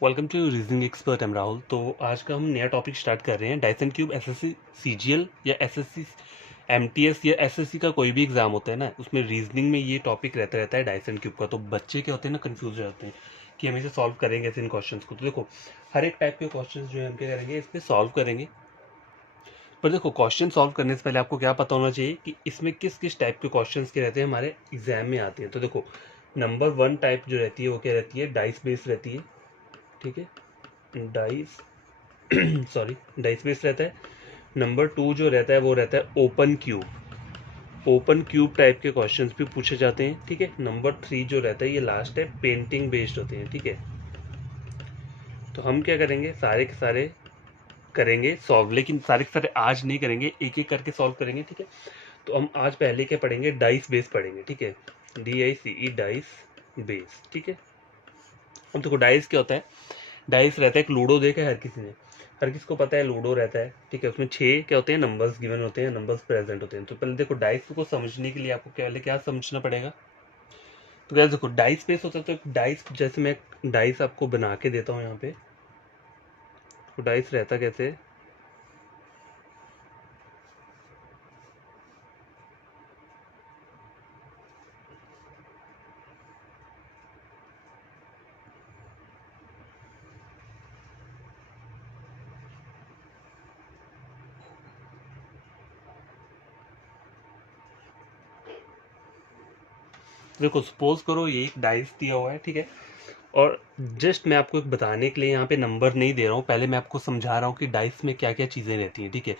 Welcome to reasoning expert. Am Rahul. तो आज का हम नया टॉपिक स्टार्ट कर रहे हैं। डाइसन क्यूब एसएससी सीजीएल या एसएससी एमटीएस या एसएससी का कोई भी एग्जाम होता है ना, उसमें रीजनिंग में ये टॉपिक रहता है डाइसन क्यूब का। तो बच्चे क्या होते हैं ना, कंफ्यूज हो जाते हैं कि हम इसे सॉल्व करेंगे ऐसे इन क्वेश्चंस को। तो देखो, हर एक टाइप के क्वेश्चंस जो है हम क्या करेंगे, इसमें सॉल्व करेंगे। पर देखो, क्वेश्चन सॉल्व करने से पहले आपको क्या पता होना चाहिए कि इसमें किस किस टाइप के क्वेश्चंस के रहते हैं, हमारे एग्जाम में आते हैं। तो देखो, नंबर 1 टाइप जो रहती है वो क्या रहती है, डाइस बेस्ड रहती है। ठीक है, डाइस सॉरी, डाइस बेस्ड रहता है। नंबर 2 जो रहता है वो रहता है open cube. Open cube type के क्वेश्चंस भी पूछे जाते हैं। ठीक है। नंबर 3 जो रहता है, ये लास्ट है, पेंटिंग बेस्ड होते हैं। ठीक है। तो हम क्या करेंगे, सारे के सारे करेंगे सॉल्व, लेकिन सारे के सारे आज नहीं करेंगे, एक एक करके सॉल्व करेंगे। ठीक है। तो हम आज पहले क्या पढ़ेंगे, डाइस बेस पढ़ेंगे। ठीक है, DICE, डाइस बेस। ठीक है। अब देखो, डाइस क्या होता है। डाइस रहता है एक लूडो, देखा है हर किसी ने, हर किसी को पता है लूडो रहता है। ठीक है। उसमें 6 क्या होते हैं, नंबर्स गिवन होते हैं, नंबर्स प्रेजेंट होते हैं। तो पहले देखो, डाइस को समझने के लिए आपको पहले क्या समझना पड़ेगा। तो क्या देखो, डाइस बेस होता है। तो एक डाइस, जैसे मैं डाइस आपको बना के देता हूँ यहाँ पे। तो डाइस रहता कैसे है? देखो, सपोज करो ये एक डाइस दिया हुआ है। ठीक है। और जस्ट मैं आपको एक बताने के लिए यहाँ पे नंबर नहीं दे रहा हूँ, पहले मैं आपको समझा रहा हूँ कि डाइस में क्या क्या चीज़ें रहती हैं। ठीक है।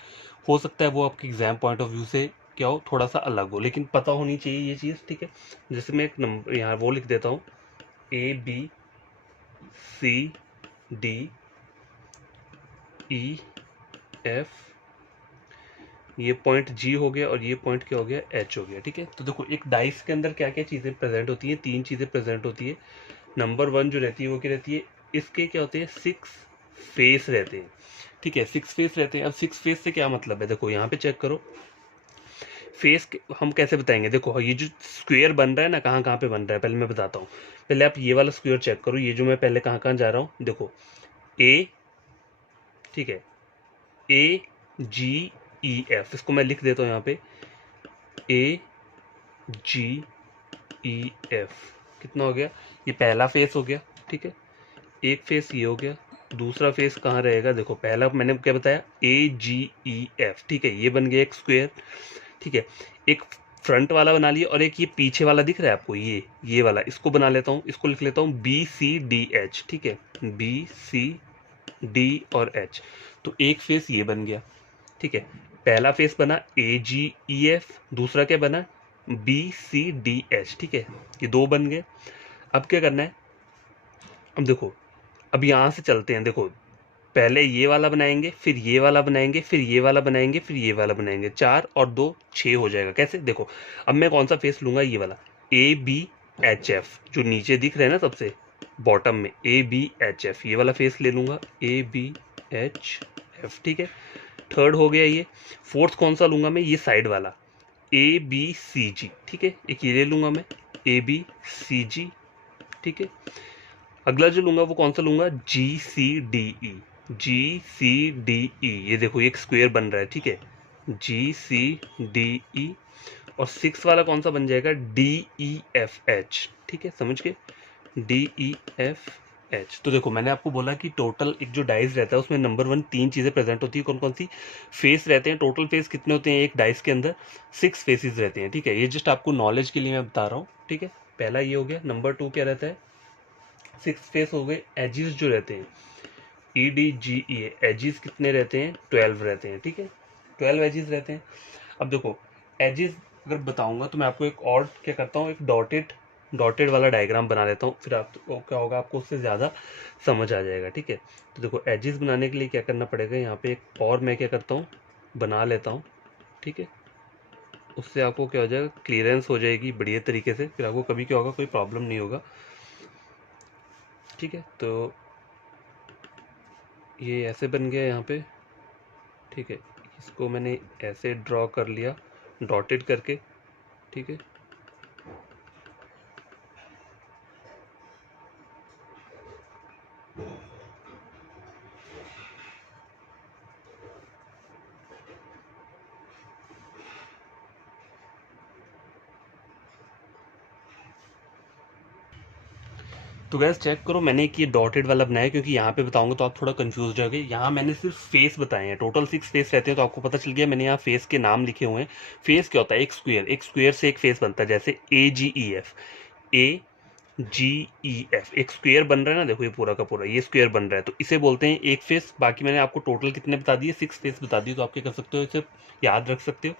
हो सकता है वो आपके एग्जाम पॉइंट ऑफ व्यू से क्या हो, थोड़ा सा अलग हो, लेकिन पता होनी चाहिए ये चीज़। ठीक है। जैसे मैं एक नंबर यहाँ वो लिख देता हूँ, ABCDEF, ये पॉइंट G हो गया और ये पॉइंट क्या हो गया, H हो गया। ठीक है। तो देखो, एक डाइस के अंदर क्या क्या चीज़ें प्रेजेंट होती हैं, 3 चीज़ें प्रेजेंट होती है। नंबर 1 जो रहती है वो क्या रहती है, इसके क्या होते हैं, 6 फेस रहते हैं। ठीक है, 6 फेस रहते हैं। अब 6 फेस से क्या मतलब है, देखो यहाँ पे चेक करो। फेस हम कैसे बताएंगे, देखो ये जो स्क्वायर बन रहा है ना, कहाँ कहाँ पे बन रहा है, पहले मैं बताता हूँ। पहले आप ये वाला स्क्वायर चेक करो, ये जो मैं पहले कहाँ कहाँ जा रहा हूँ, देखो ए। ठीक है, AGEF, इसको मैं लिख देता हूँ यहाँ पे, AGEF। कितना हो गया, ये पहला फेस हो गया। ठीक है, एक फेस ये हो गया। दूसरा फेस कहाँ रहेगा, देखो पहला मैंने क्या बताया, AGEF। ठीक है, ये बन गया एक स्क्वायर। ठीक है, एक फ्रंट वाला बना लिया, और एक ये पीछे वाला दिख रहा है आपको, ये वाला, इसको बना लेता हूँ, इसको लिख लेता हूँ BCDH। ठीक है, BCD और H। तो एक फेस ये बन गया। ठीक है, पहला फेस बना AGEF, दूसरा क्या बना, BCDH। ठीक है, ये 2 बन गए। अब क्या करना है, अब देखो, अब यहाँ से चलते हैं। देखो, पहले ये वाला बनाएंगे, फिर ये वाला बनाएंगे, फिर ये वाला बनाएंगे, फिर ये वाला बनाएंगे। 4 और 2 6 हो जाएगा। कैसे, देखो अब मैं कौन सा फेस लूंगा, ये वाला ABHF, जो नीचे दिख रहा है ना सबसे बॉटम में, ABHF, ये वाला फेस ले लूंगा, ABHF। ठीक है, थर्ड हो गया ये। फोर्थ कौन सा लूंगा मैं, ये साइड वाला, ABCG। ठीक है, एक ये ले लूंगा मैं, ABCG। ठीक है, अगला जो लूंगा वो कौन सा लूंगा, GCDE। GCDE, ये देखो एक स्क्वायर बन रहा है। ठीक है, GCDE। और 6 वाला कौन सा बन जाएगा, DEFH। ठीक है, समझ गए, DEFH। तो देखो, मैंने आपको बोला कि टोटल एक जो डाइस रहता है उसमें नंबर 1 3 चीज़ें प्रेजेंट होती है। कौन कौन सी, फेस रहते हैं। टोटल फेस कितने होते हैं एक डाइस के अंदर, 6 फेसेस रहते हैं। ठीक है, ये जस्ट आपको नॉलेज के लिए मैं बता रहा हूँ। ठीक है, पहला ये हो गया। नंबर 2 क्या रहता है, 6 फेस हो गए। एजिस जो रहते हैं, EDGE, एजिस कितने रहते हैं, 12 रहते हैं। ठीक है, 12 एजिस रहते हैं। अब देखो, एजिस अगर बताऊंगा तो मैं आपको एक और क्या करता हूँ, एक डॉटेड डॉटेड वाला डायग्राम बना लेता हूँ, फिर आपको क्या होगा, आपको उससे ज़्यादा समझ आ जाएगा। ठीक है, तो देखो, एजिस बनाने के लिए क्या करना पड़ेगा, यहाँ पे एक और मैं क्या करता हूँ, बना लेता हूँ। ठीक है, उससे आपको क्या हो जाएगा, क्लियरेंस हो जाएगी बढ़िया तरीके से, फिर आपको कभी क्या होगा, कोई प्रॉब्लम नहीं होगा। ठीक है, तो ये ऐसे बन गया यहाँ पे। ठीक है, इसको मैंने ऐसे ड्रॉ कर लिया, डॉटेड करके। ठीक है, तो गैस चेक करो, मैंने एक ये डॉटेड वाला बनाया क्योंकि यहाँ पे बताऊंगा तो आप थोड़ा कंफ्यूज हो जाओगे। यहाँ मैंने सिर्फ फेस बताए हैं, टोटल 6 फेस रहते हैं, तो आपको पता चल गया। मैंने यहाँ फेस के नाम लिखे हुए हैं। फेस क्या होता है? एक स्क्वायर से एक फेस बनता है, जैसे AGEF, AGEF एक स्क्वायर बन रहा है ना, देखो ये पूरा का पूरा ये स्क्वायर बन रहा है, तो इसे बोलते हैं एक फेस। बाकी मैंने आपको टोटल कितने बता दिए? 6 फेस बता दिए, तो आप क्या कर सकते हो, इसे याद रख सकते हो।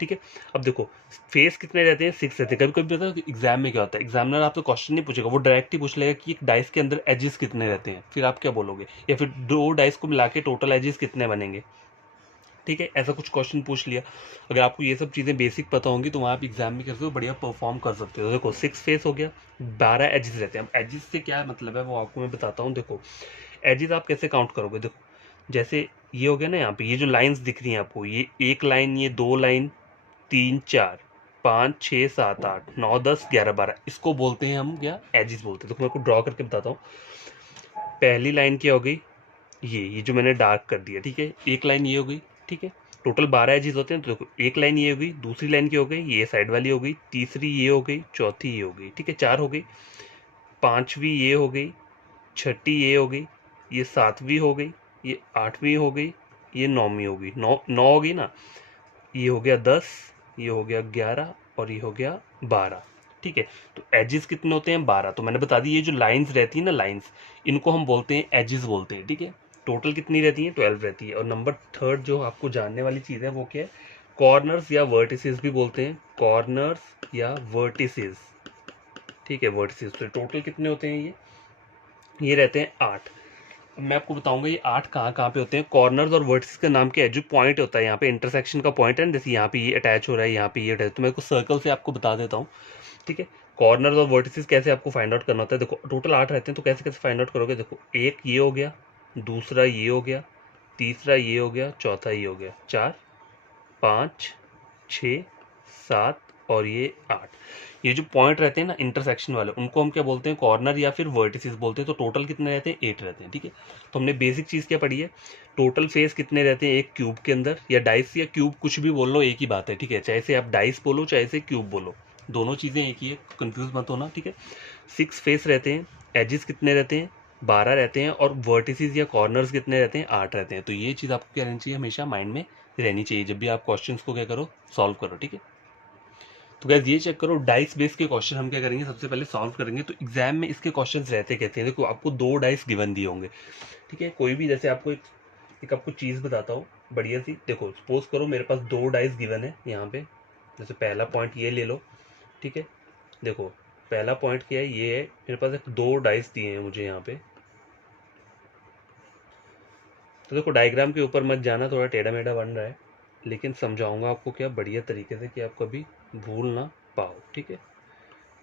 ठीक है, अब देखो फेस कितने रहते हैं? 6 रहते हैं। कभी कभी पता है एग्जाम में क्या होता है, एग्जामिनर आपसे क्वेश्चन नहीं पूछेगा, वो डायरेक्ट ही पूछ लेगा कि एक डाइस के अंदर एजेस कितने रहते हैं, फिर आप क्या बोलोगे? या फिर 2 डाइस को मिला के टोटल एजेस कितने बनेंगे? ठीक है, ऐसा कुछ क्वेश्चन पूछ लिया। अगर आपको ये सब चीज़ें बेसिक पता होंगी तो वहाँ आप एग्जाम में करते हो बढ़िया परफॉर्म कर सकते हो। देखो 6 फेस हो गया, 12 एजेस रहते हैं। अब एजेस से क्या मतलब है वो आपको मैं बताता हूँ। देखो एजेस आप कैसे काउंट करोगे? देखो जैसे ये हो गया ना, यहाँ पे ये जो लाइंस दिख रही हैं आपको, ये एक लाइन, ये 2 लाइन, 3 4 5 6 7 8 9 10 11 12, इसको बोलते हैं हम क्या? एजेस बोलते हैं। तो मैं आपको ड्रॉ करके बताता हूँ। पहली लाइन क्या हो गई? ये जो मैंने डार्क कर दिया, ठीक है। एक लाइन ये हो गई, ठीक है। टोटल 12 एजेस होते हैं, तो देखो एक लाइन ये हो गई, दूसरी लाइन की हो गई, ये साइड वाली हो गई, तीसरी ये हो गई, चौथी ये हो गई, ठीक है। 4 हो गई, पांचवी ये हो गई, छठी ये हो गई, ये सातवीं हो गई, ये आठवीं हो गई, ये नौवीं हो गई, नौ हो गई ना। ये हो गया 10, ये हो गया 11 और ये हो गया 12, ठीक है। तो एजेस कितने होते हैं? 12। तो मैंने बता दी, ये जो लाइंस रहती है ना, लाइंस, इनको हम बोलते हैं एजेस बोलते हैं, ठीक है। टोटल कितनी रहती है? 12 रहती है। और नंबर थर्ड जो आपको जानने वाली चीज़ है वो क्या है? कॉर्नर्स या वर्टिसेस भी बोलते हैं, कॉर्नर्स या वर्टिसेस, ठीक है, वर्टिसेस। तो टोटल कितने होते हैं? ये रहते हैं 8। अब मैं आपको बताऊंगा ये 8 कहाँ कहाँ पे होते हैं। कॉर्नर्स और वर्टिसेस का नाम क्या है? जो पॉइंट होता है यहाँ पे, इंटरसेक्शन का पॉइंट है ना, जैसे यहाँ पे ये अटैच हो रहा है, यहाँ पे ये अटैच, तो मैं आपको सर्कल से आपको बता देता हूँ, ठीक है। कॉर्नर्स और वर्टिसेस कैसे आपको फाइंड आउट करना होता है? देखो टोटल 8 रहते हैं, तो कैसे कैसे फाइंड आउट करोगे? देखो एक ये हो गया, दूसरा ये हो गया, तीसरा ये हो गया, चौथा ये हो गया, 4 5 6 7 और ये 8। ये जो पॉइंट रहते हैं ना इंटरसेक्शन वाले, उनको हम क्या बोलते हैं? कॉर्नर या फिर वर्टिसेस बोलते हैं। तो टोटल कितने रहते हैं? 8 रहते हैं, ठीक है। तो हमने बेसिक चीज़ क्या पढ़ी है? टोटल फेस कितने रहते हैं एक क्यूब के अंदर, या डाइस या क्यूब, कुछ भी बोल लो, एक ही बात है, ठीक है। चाहे से आप डाइस बोलो, चाहे से क्यूब बोलो, दोनों चीज़ें एक ही है, कंफ्यूज मत होना, ठीक है। 6 फेस रहते हैं, एजेस कितने रहते हैं? 12 रहते हैं, और वर्टिसेस या कॉर्नर्स कितने रहते हैं? 8 रहते हैं। तो ये चीज़ आपको क्या रहनी चाहिए? हमेशा माइंड में रहनी चाहिए जब भी आप क्वेश्चंस को क्या करो, सॉल्व करो, ठीक है। तो गैस ये चेक करो, डाइस बेस के क्वेश्चन हम क्या करेंगे, सबसे पहले सॉल्व करेंगे। तो एग्जाम में इसके क्वेश्चंस रहते कहते हैं। देखो आपको 2 डाइस गिवन दिए होंगे, ठीक है। कोई भी, जैसे आपको एक आपको चीज़ बताता हूँ बढ़िया सी। देखो सपोज करो मेरे पास 2 डाइस गिवन है यहाँ पे। जैसे पहला पॉइंट ये ले लो, ठीक है। देखो पहला पॉइंट क्या है? ये है, मेरे पास एक 2 डाइस दिए हैं मुझे यहाँ पे। तो देखो डायग्राम के ऊपर मत जाना, थोड़ा टेढ़ा मेढ़ा बन रहा है, लेकिन समझाऊंगा आपको क्या बढ़िया तरीके से कि आप कभी भूल ना पाओ, ठीक है।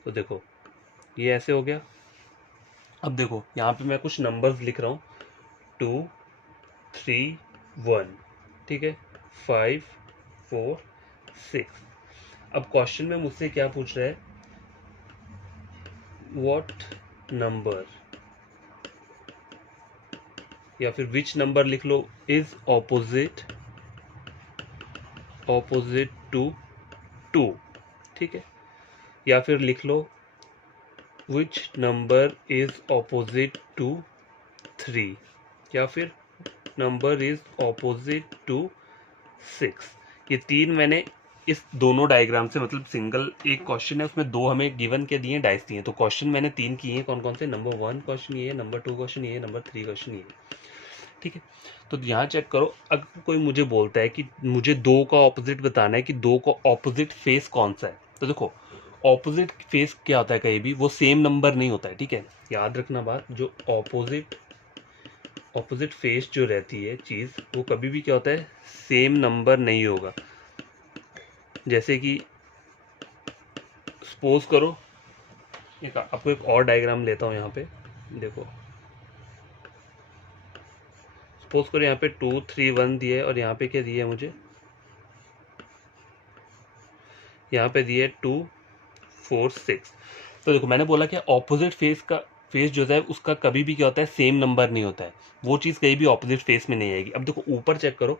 तो देखो ये ऐसे हो गया। अब देखो यहाँ पे मैं कुछ नंबर्स लिख रहा हूँ, 2 3 1, ठीक है, 5 4 6। अब क्वेश्चन में मुझसे क्या पूछ रहा है? व्हाट नंबर, या फिर विच नंबर लिख लो, इज ऑपोजिट टू 2, ठीक है। या फिर लिख लो which number is opposite to 3, या फिर नंबर इज ऑपोजिट टू 6। ये 3 मैंने इस दोनों डायग्राम से, मतलब सिंगल एक क्वेश्चन है उसमें 2 हमें गिवन के दिए, डाइस दिए। तो क्वेश्चन मैंने 3 किए हैं। कौन कौन से? नंबर 1 क्वेश्चन ये है, नंबर 2 क्वेश्चन ये है, नंबर 3 क्वेश्चन ये है, ठीक है। तो यहाँ चेक करो, अगर कोई मुझे बोलता है कि मुझे 2 का ऑपोजिट बताना है कि 2 का ऑपोजिट फेस कौन सा है, तो देखो ऑपोजिट फेस क्या होता है? कहीं भी वो सेम नंबर नहीं होता है, ठीक है। याद रखना बात, जो ऑपोजिट फेस जो रहती है चीज़, वो कभी भी क्या होता है? सेम नंबर नहीं होगा। जैसे कि सपोज करो, एक आपको एक और डायग्राम लेता हूँ यहाँ पे। देखो सपोज करो यहाँ पे 2 3 1 दिया है, और यहाँ पे क्या दिया है मुझे? यहाँ पे दिया है 2 4 6। तो देखो मैंने बोला कि ऑपोजिट फेस जो है उसका कभी भी क्या होता है? सेम नंबर नहीं होता है। वो चीज़ कहीं भी ऑपोजिट फेस में नहीं आएगी। अब देखो ऊपर चेक करो,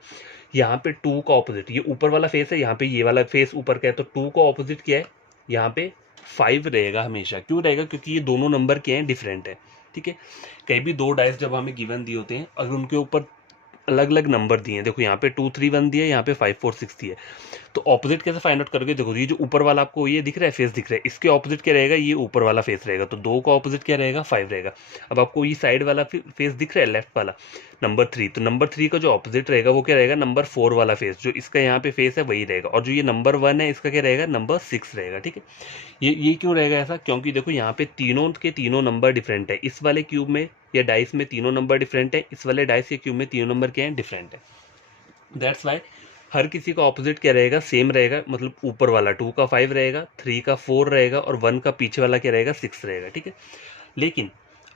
यहाँ पे 2 का ऑपोजिट, ये ऊपर वाला फेस है, यहाँ पे ये वाला फेस ऊपर का है, तो 2 का ऑपोजिट क्या है? यहाँ पे 5 रहेगा हमेशा। क्यों रहेगा? क्योंकि ये दोनों नंबर क्या हैं, डिफरेंट है। ठीक है, कहीं भी दो डाइस जब हमें गिवन दिए होते हैं, अगर उनके ऊपर अलग अलग नंबर दिए हैं, देखो यहाँ पे 2 3 1 दिया है, यहाँ पे 5 4 6 दिया है, तो ऑपोजिट कैसे फाइंड आउट करोगे? देखो ये जो ऊपर वाला आपको ये दिख रहा है, फेस दिख रहा है, इसके ऑपोजिट क्या रहेगा? ये ऊपर वाला फेस रहेगा, तो 2 का ऑपोजिट क्या रहेगा? 5 रहेगा। अब आपको ये साइड वाला फेस दिख रहा है, लेफ्ट वाला नंबर 3, तो नंबर 3 का जो ऑपोजिट रहेगा वो क्या रहेगा? नंबर 4 वाला फेस, जो इसका यहाँ पे फेस है वही रहेगा, और जो ये नंबर 1 है इसका क्या रहेगा? नंबर 6 रहेगा। ठीक है, ये क्यों रहेगा ऐसा? क्योंकि देखो यहाँ पे तीनों के तीनों नंबर डिफरेंट है। इस वाले क्यूब में या डाइस में तीनों नंबर डिफरेंट है, इस वाले डाइस के क्यूब में तीनों नंबर क्या है? डिफरेंट है। दैट्स वाई हर किसी का ऑपोजिट क्या रहेगा? सेम रहेगा, मतलब ऊपर वाला 2 का 5 रहेगा, 3 का 4 रहेगा, और 1 का पीछे वाला क्या रहेगा? 6 रहेगा। ठीक है, लेकिन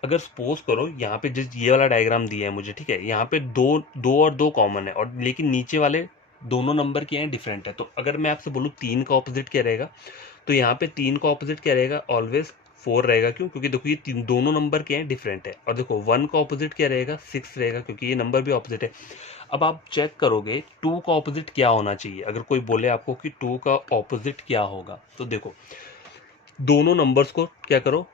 अगर सपोज करो यहाँ पे जिस ये वाला डायग्राम दिया है मुझे, ठीक है, यहाँ पे दो दो और दो कॉमन है, और लेकिन नीचे वाले दोनों नंबर क्या है? डिफरेंट है। तो अगर मैं आपसे बोलूँ 3 का ऑपोजिट क्या रहेगा, तो यहाँ पे 3 का ऑपोजिट क्या रहेगा? ऑलवेज 4 रहेगा। क्यों? क्योंकि देखो ये दोनों नंबर क्या है? डिफरेंट है। और देखो 1 का ऑपोजिट क्या रहेगा? 6 रहेगा, क्योंकि ये नंबर भी ऑपोजिट है। अब आप चेक करोगे 2 का ऑपोजिट क्या होना चाहिए। अगर कोई बोले आपको कि 2 का ऑपोजिट क्या होगा, तो देखो दोनों नंबर्स को क्या करो?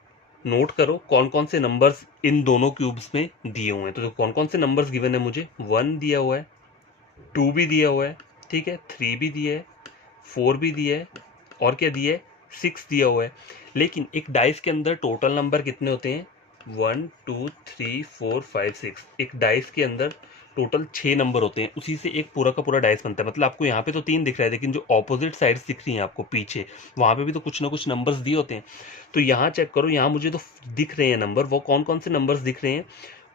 नोट करो कौन कौन से नंबर्स इन दोनों क्यूब्स में दिए हुए हैं। तो कौन कौन से नंबर्स गिवन है मुझे? 1 दिया हुआ है, 2 भी दिया हुआ है, ठीक है, 3 भी दिया है, 4 भी दिया है, और क्या दिया है? 6 दिया हुआ है। लेकिन एक डाइस के अंदर टोटल नंबर कितने होते हैं? 1 2 3 4 5 6। एक डाइस के अंदर टोटल 6 नंबर होते हैं, उसी से एक पूरा का पूरा डाइस बनता है। मतलब आपको यहाँ पे तो 3 दिख रहा है, लेकिन जो ऑपोजिट साइड्स दिख रही हैं आपको पीछे, वहाँ पे भी तो कुछ ना कुछ नंबर्स दिए होते हैं। तो यहाँ चेक करो, यहाँ मुझे तो दिख रहे हैं नंबर। वो कौन कौन से नंबर्स दिख रहे हैं?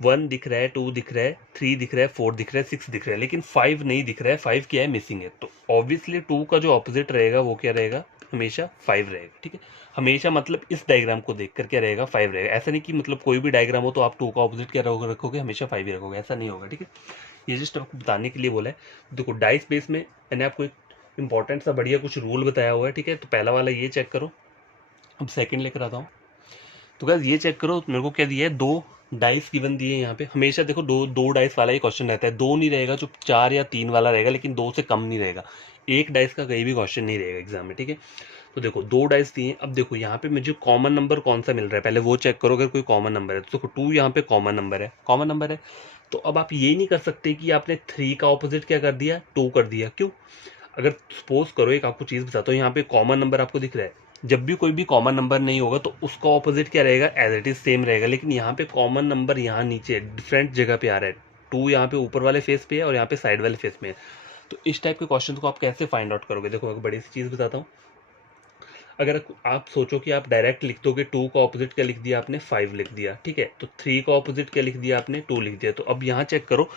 1 दिख रहा है, 2 दिख रहा है, 3 दिख रहा है, 4 दिख रहा है, 6 दिख रहा है, लेकिन 5 नहीं दिख रहा है। 5 क्या है? मिसिंग है। तो ऑब्वियसली 2 का जो ऑपोजिट रहेगा वो क्या रहेगा? हमेशा 5 रहेगा। ठीक है, हमेशा मतलब इस डायग्राम को देखकर क्या रहेगा? 5 रहेगा। ऐसा नहीं कि मतलब कोई भी डायग्राम हो तो आप 2 का ऑपोजिट क्या रखोगे? हमेशा 5 ही रखोगे, ऐसा नहीं होगा। ठीक है, ये जस्ट आपको बताने के लिए बोला है। देखो डाइस बेस में मैंने आपको एक इंपॉर्टेंट सा बढ़िया कुछ रूल बताया हुआ है। ठीक है, तो पहला वाला ये चेक करो। अब सेकंड लेकर आता हूँ। तो गाइस ये चेक करो, मेरे को क्या दिया है? 2 डाइस गिवन दिए हैं यहाँ पे। हमेशा देखो दो डाइस वाला ही क्वेश्चन रहता है, 2 नहीं रहेगा, जो 4 या 3 वाला रहेगा, लेकिन 2 से कम नहीं रहेगा। एक डाइस का कहीं भी क्वेश्चन नहीं रहेगा एग्जाम में। ठीक है, तो देखो 2 डाइस दिए। अब देखो यहाँ पे मुझे कॉमन नंबर कौन सा मिल रहा है, पहले वो चेक करो। अगर कोई कॉमन नंबर है तो देखो 2 यहाँ पे कॉमन नंबर है, कॉमन नंबर है। तो अब आप ये नहीं कर सकते कि आपने 3 का ऑपोजिट क्या कर दिया? 2 कर दिया। क्यों? अगर सपोज करो, एक आपको चीज़ बताता हूँ, यहाँ पे कॉमन नंबर आपको दिख रहा है, जब भी कोई भी कॉमन नंबर नहीं होगा तो उसका ऑपोजिट क्या रहेगा? एज इट इज सेम रहेगा। लेकिन यहाँ पे कॉमन नंबर यहाँ नीचे डिफरेंट जगह पे आ रहा है। 2 यहाँ पे ऊपर वाले फेस पे है और यहाँ पे साइड वाले फेस में है। तो इस टाइप के क्वेश्चन को आप कैसे फाइंड आउट करोगे? देखो एक बड़ी सी चीज़ बताता हूँ। अगर आप सोचो कि आप डायरेक्ट लिख दोगे, 2 का ऑपोजिट क्या लिख दिया आपने? 5 लिख दिया। ठीक है, तो 3 का ऑपोजिट क्या लिख दिया आपने? 2 लिख दिया। तो अब यहाँ चेक करो,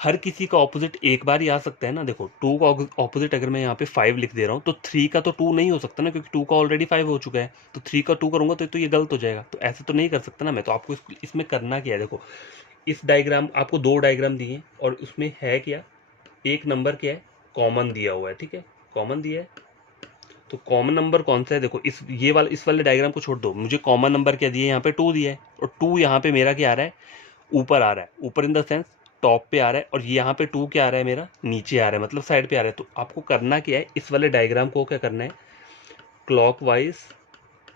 हर किसी का ऑपोजिट एक बार ही आ सकता है ना। देखो 2 का ऑपोजिट अगर मैं यहाँ पे 5 लिख दे रहा हूँ, तो 3 का तो 2 नहीं हो सकता ना, क्योंकि 2 का ऑलरेडी 5 हो चुका है। तो 3 का 2 करूंगा तो ये गलत हो जाएगा। तो ऐसे तो नहीं कर सकता ना मैं। तो आपको इसमें करना क्या है? देखो इस डायग्राम, आपको 2 डायग्राम दिए और उसमें है क्या? एक नंबर क्या है? कॉमन दिया हुआ है। ठीक है, कॉमन दिया है। तो कॉमन नंबर कौन सा है? देखो इस वाले डायग्राम को छोड़ दो, मुझे कॉमन नंबर क्या दिया है? यहाँ पे 2 दिया है, और 2 यहाँ पे मेरा क्या आ रहा है? ऊपर आ रहा है। ऊपर इन द सेंस टॉप पे आ रहा है, और यहाँ पे 2 क्या आ रहा है मेरा? नीचे आ रहा है, मतलब साइड पे आ रहा है। तो आपको करना क्या है? इस वाले डायग्राम को क्या करना है? क्लॉकवाइज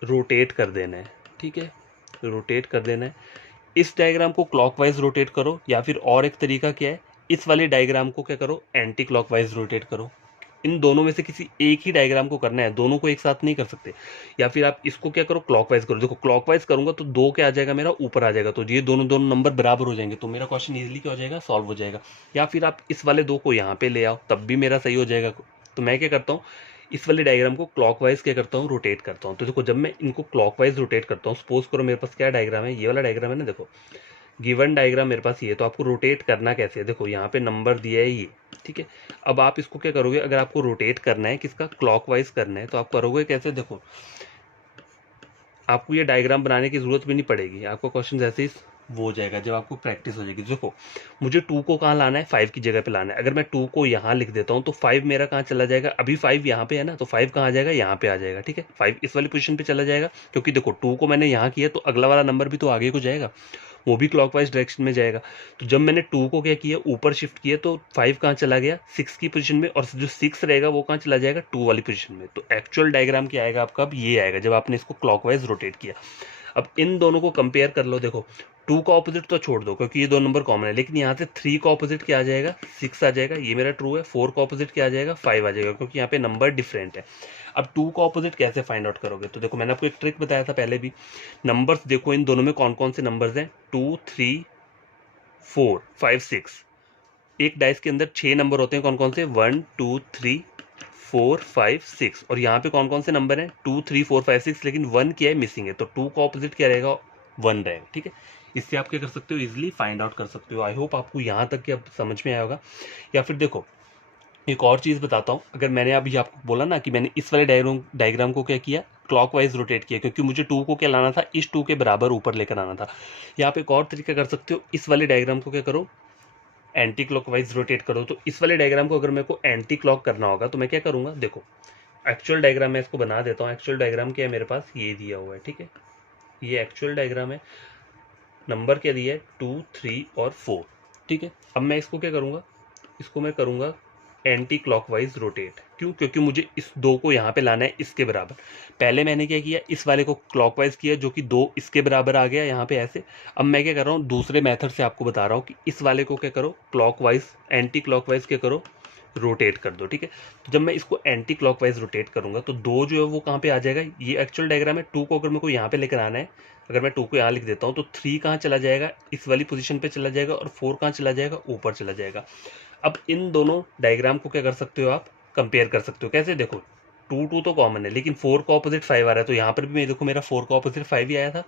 रोटेट कर देना है। ठीक है, रोटेट कर देना है। इस डायग्राम को क्लॉकवाइज रोटेट करो, या फिर और एक तरीका क्या है? इस वाले डायग्राम को क्या करो? एंटी क्लॉकवाइज रोटेट करो। इन दोनों में से किसी एक ही डायग्राम को करना है, दोनों को एक साथ नहीं कर सकते। या फिर आप इसको क्या करो? क्लॉकवाइज करो। देखो क्लॉकवाइज करूंगा तो 2 क्या आ जाएगा मेरा? ऊपर आ जाएगा। तो ये दोनों दोनों नंबर बराबर हो जाएंगे, तो मेरा क्वेश्चन इजीली क्या हो जाएगा? सॉल्व हो जाएगा। या फिर आप इस वाले 2 को यहाँ पे ले आओ, तब भी मेरा सही हो जाएगा। तो मैं क्या करता हूँ? इस वाले डायग्राम को क्लॉकवाइज क्या करता हूँ? रोटेट करता हूँ। तो देखो जब मैं इनको क्लॉकवाइज रोटेट करता हूँ, सपोज करो मेरे पास क्या डायग्राम है? ये वाला डायग्राम है ना। देखो गिवन डायग्राम मेरे पास ये है, तो आपको रोटेट करना कैसे है? देखो यहाँ पे नंबर दिया है ये। ठीक है, अब आप इसको क्या करोगे? अगर आपको रोटेट करना है, किसका? क्लॉकवाइज करना है, तो आप करोगे कैसे? देखो आपको ये डायग्राम बनाने की जरूरत भी नहीं पड़ेगी, आपको क्वेश्चन जैसे ही वो हो जाएगा जब आपको प्रैक्टिस हो जाएगी। देखो मुझे 2 को कहाँ लाना है? 5 की जगह पे लाना है। अगर मैं 2 को यहाँ लिख देता हूँ तो 5 मेरा कहाँ चला जाएगा? अभी 5 यहाँ पे है ना, तो 5 कहाँ आ जाएगा? यहाँ पे आ जाएगा। ठीक है, 5 इस वाली पोजीशन पे चला जाएगा, क्योंकि देखो 2 को मैंने यहाँ किया तो अगला वाला नंबर भी तो आगे को जाएगा। वो भी क्लॉकवाइज डायरेक्शन में जाएगा। तो जब मैंने 2 को क्या किया, ऊपर शिफ्ट किया, तो 5 कहाँ चला गया, 6 की पोजीशन में, और जो 6 रहेगा वो कहाँ चला जाएगा, 2 वाली पोजीशन में। तो एक्चुअल डायग्राम क्या आएगा आपका, अब ये आएगा जब आपने इसको क्लॉकवाइज रोटेट किया। अब इन दोनों को कंपेयर कर लो, देखो 2 का ऑपोजिट तो छोड़ दो क्योंकि ये दो नंबर कॉमन है, लेकिन यहाँ से 3 का ऑपोजिट क्या आ जाएगा, 6 आ जाएगा, ये मेरा ट्रू है। 4 का ऑपोजिट क्या आ जाएगा, 5 आ जाएगा, क्योंकि यहाँ पे नंबर डिफरेंट है। अब 2 का ऑपोजिट कैसे फाइंड आउट करोगे, तो देखो मैंने आपको एक ट्रिक बताया था पहले भी। नंबर्स देखो इन दोनों में कौन कौन से नंबर्स हैं, 2 3 4 5 6। एक डाइस के अंदर 6 नंबर होते हैं, कौन कौन से, 1 2 3 4 5 6। और यहाँ पे कौन कौन से नंबर हैं, 2 3 4 5 6, लेकिन 1 क्या है, मिसिंग है। तो 2 का ऑपोजिट क्या रहेगा, 1 रहेगा। ठीक है, इससे आप क्या कर सकते हो, इजिली फाइंड आउट कर सकते हो। आई होप आपको यहाँ तक कि अब समझ में आया होगा। या फिर देखो एक और चीज़ बताता हूँ, अगर मैंने अभी आपको बोला ना कि मैंने इस वाले डायग्राम को क्या किया, क्लॉकवाइज रोटेट किया, क्योंकि मुझे 2 को क्या लाना था, इस 2 के बराबर ऊपर लेकर आना था। यहाँ पे एक और तरीका कर सकते हो, इस वाले डायग्राम को क्या करो, एंटी क्लॉकवाइज रोटेट करो। तो इस वाले डायग्राम को अगर मेरे को एंटी क्लॉक करना होगा तो मैं क्या करूँगा, देखो एक्चुअल डायग्राम मैं इसको बना देता हूँ। एक्चुअल डायग्राम क्या है मेरे पास, ये दिया हुआ है। ठीक है, ये एक्चुअल डायग्राम है, नंबर क्या दिया है, 2 3 और 4। ठीक है, अब मैं इसको क्या करूँगा, इसको मैं करूँगा एंटी क्लॉकवाइज रोटेट। क्यों, क्योंकि मुझे इस 2 को यहाँ पे लाना है इसके बराबर। पहले मैंने क्या किया, इस वाले को क्लॉकवाइज किया जो कि 2 इसके बराबर आ गया यहाँ पे ऐसे। अब मैं क्या कर रहा हूँ, दूसरे मेथड से आपको बता रहा हूँ कि इस वाले को क्या करो, क्लॉकवाइज एंटी क्लॉकवाइज क्या करो, रोटेट कर दो। ठीक है, तो जब मैं इसको एंटी क्लॉकवाइज रोटेट करूंगा तो 2 जो है वो कहाँ पे आ जाएगा, ये एक्चुअल डायग्राम है। 2 को अगर मेरे को यहाँ पे लेकर आना है, अगर मैं 2 को यहाँ लिख देता हूँ तो 3 कहाँ चला जाएगा, इस वाली पोजीशन पे चला जाएगा, और 4 कहाँ चला जाएगा, ऊपर चला जाएगा। अब इन दोनों डायग्राम को क्या कर सकते हो आप, कंपेयर कर सकते हो। कैसे, देखो 2 2 तो कॉमन है, लेकिन 4 का ऑपोजिट 5 आ रहा है, तो यहाँ पर भी मैं देखो मेरा 4 का ऑपोजिट 5 ही आया था,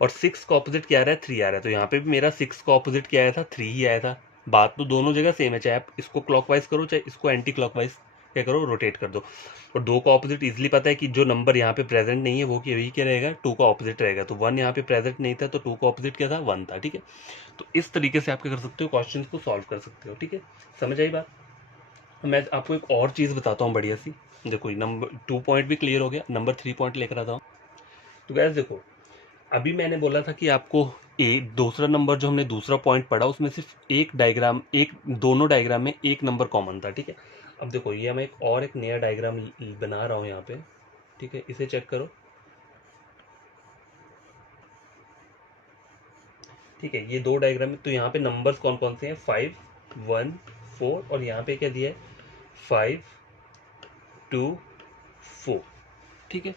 और 6 का ऑपोजिट क्या आ रहा है, 3 आ रहा है, तो यहाँ पे भी मेरा 6 का ऑपोजिट क्या आया था, 3 ही आया था। बात तो दोनों जगह सेम है, चाहे आप इसको क्लॉकवाइज करो चाहे इसको एंटी क्लॉकवाइज क्या करो, रोटेट कर दो। और 2 का ऑपोजिट इजीली पता है कि जो नंबर यहाँ पे प्रेजेंट नहीं है वो वही क्या रहेगा, 2 का ऑपोजिट रहेगा। तो 1 यहाँ पे प्रेजेंट नहीं था तो 2 का ऑपोजिट क्या था, 1 था। ठीक है, तो इस तरीके से आप क्या कर सकते हो, क्वेश्चन को सॉल्व कर सकते हो। ठीक है, समझ आई बात। मैं आपको एक और चीज़ बताता हूँ बढ़िया सी। देखो नंबर 2 पॉइंट भी क्लियर हो गया, नंबर 3 पॉइंट लेकर आता हूँ। तो गैस देखो, अभी मैंने बोला था कि आपको एक दूसरा नंबर जो हमने दूसरा पॉइंट पढ़ा उसमें सिर्फ एक डायग्राम, एक दोनों डायग्राम में एक नंबर कॉमन था। ठीक है, अब देखो ये मैं एक नया डायग्राम बना रहा हूँ यहाँ पे। ठीक है, इसे चेक करो। ठीक है, ये 2 डायग्राम है, तो यहाँ पे नंबर्स कौन कौन से हैं, 5 1 4, और यहाँ पे क्या दिया है, 5 2 4। ठीक है,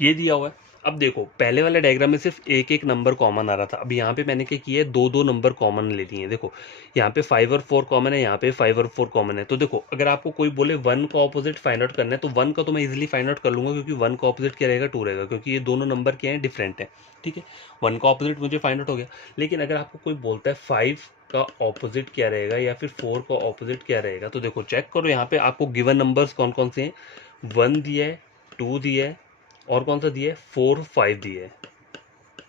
ये दिया हुआ है। अब देखो पहले वाले डायग्राम में सिर्फ एक एक नंबर कॉमन आ रहा था, अब यहाँ पे मैंने क्या किया है, 2 2 नंबर कॉमन ले लिए हैं। देखो यहाँ पे 5 और 4 कॉमन है, यहाँ पे 5 और 4 कॉमन है। तो देखो अगर आपको कोई बोले 1 का ऑपोजिट फाइंड आउट करना है, तो 1 का तो मैं इजीली फाइंड आउट कर लूंगा, क्योंकि 1 का ऑपोजिट क्या रहेगा, 2 रहेगा, क्योंकि ये दोनों नंबर क्या है, डिफरेंट है। ठीक है, 1 का ऑपोजिट मुझे फाइंड आउट हो गया। लेकिन अगर आपको कोई बोलता है 5 का ऑपोजिट क्या रहेगा या फिर 4 का ऑपोजिट क्या रहेगा, तो देखो चेक करो यहाँ पे आपको गिवन नंबर्स कौन कौन से हैं, 1 दिया है, 2 दिया है, और कौन सा दिया है, 4 5 दिया है।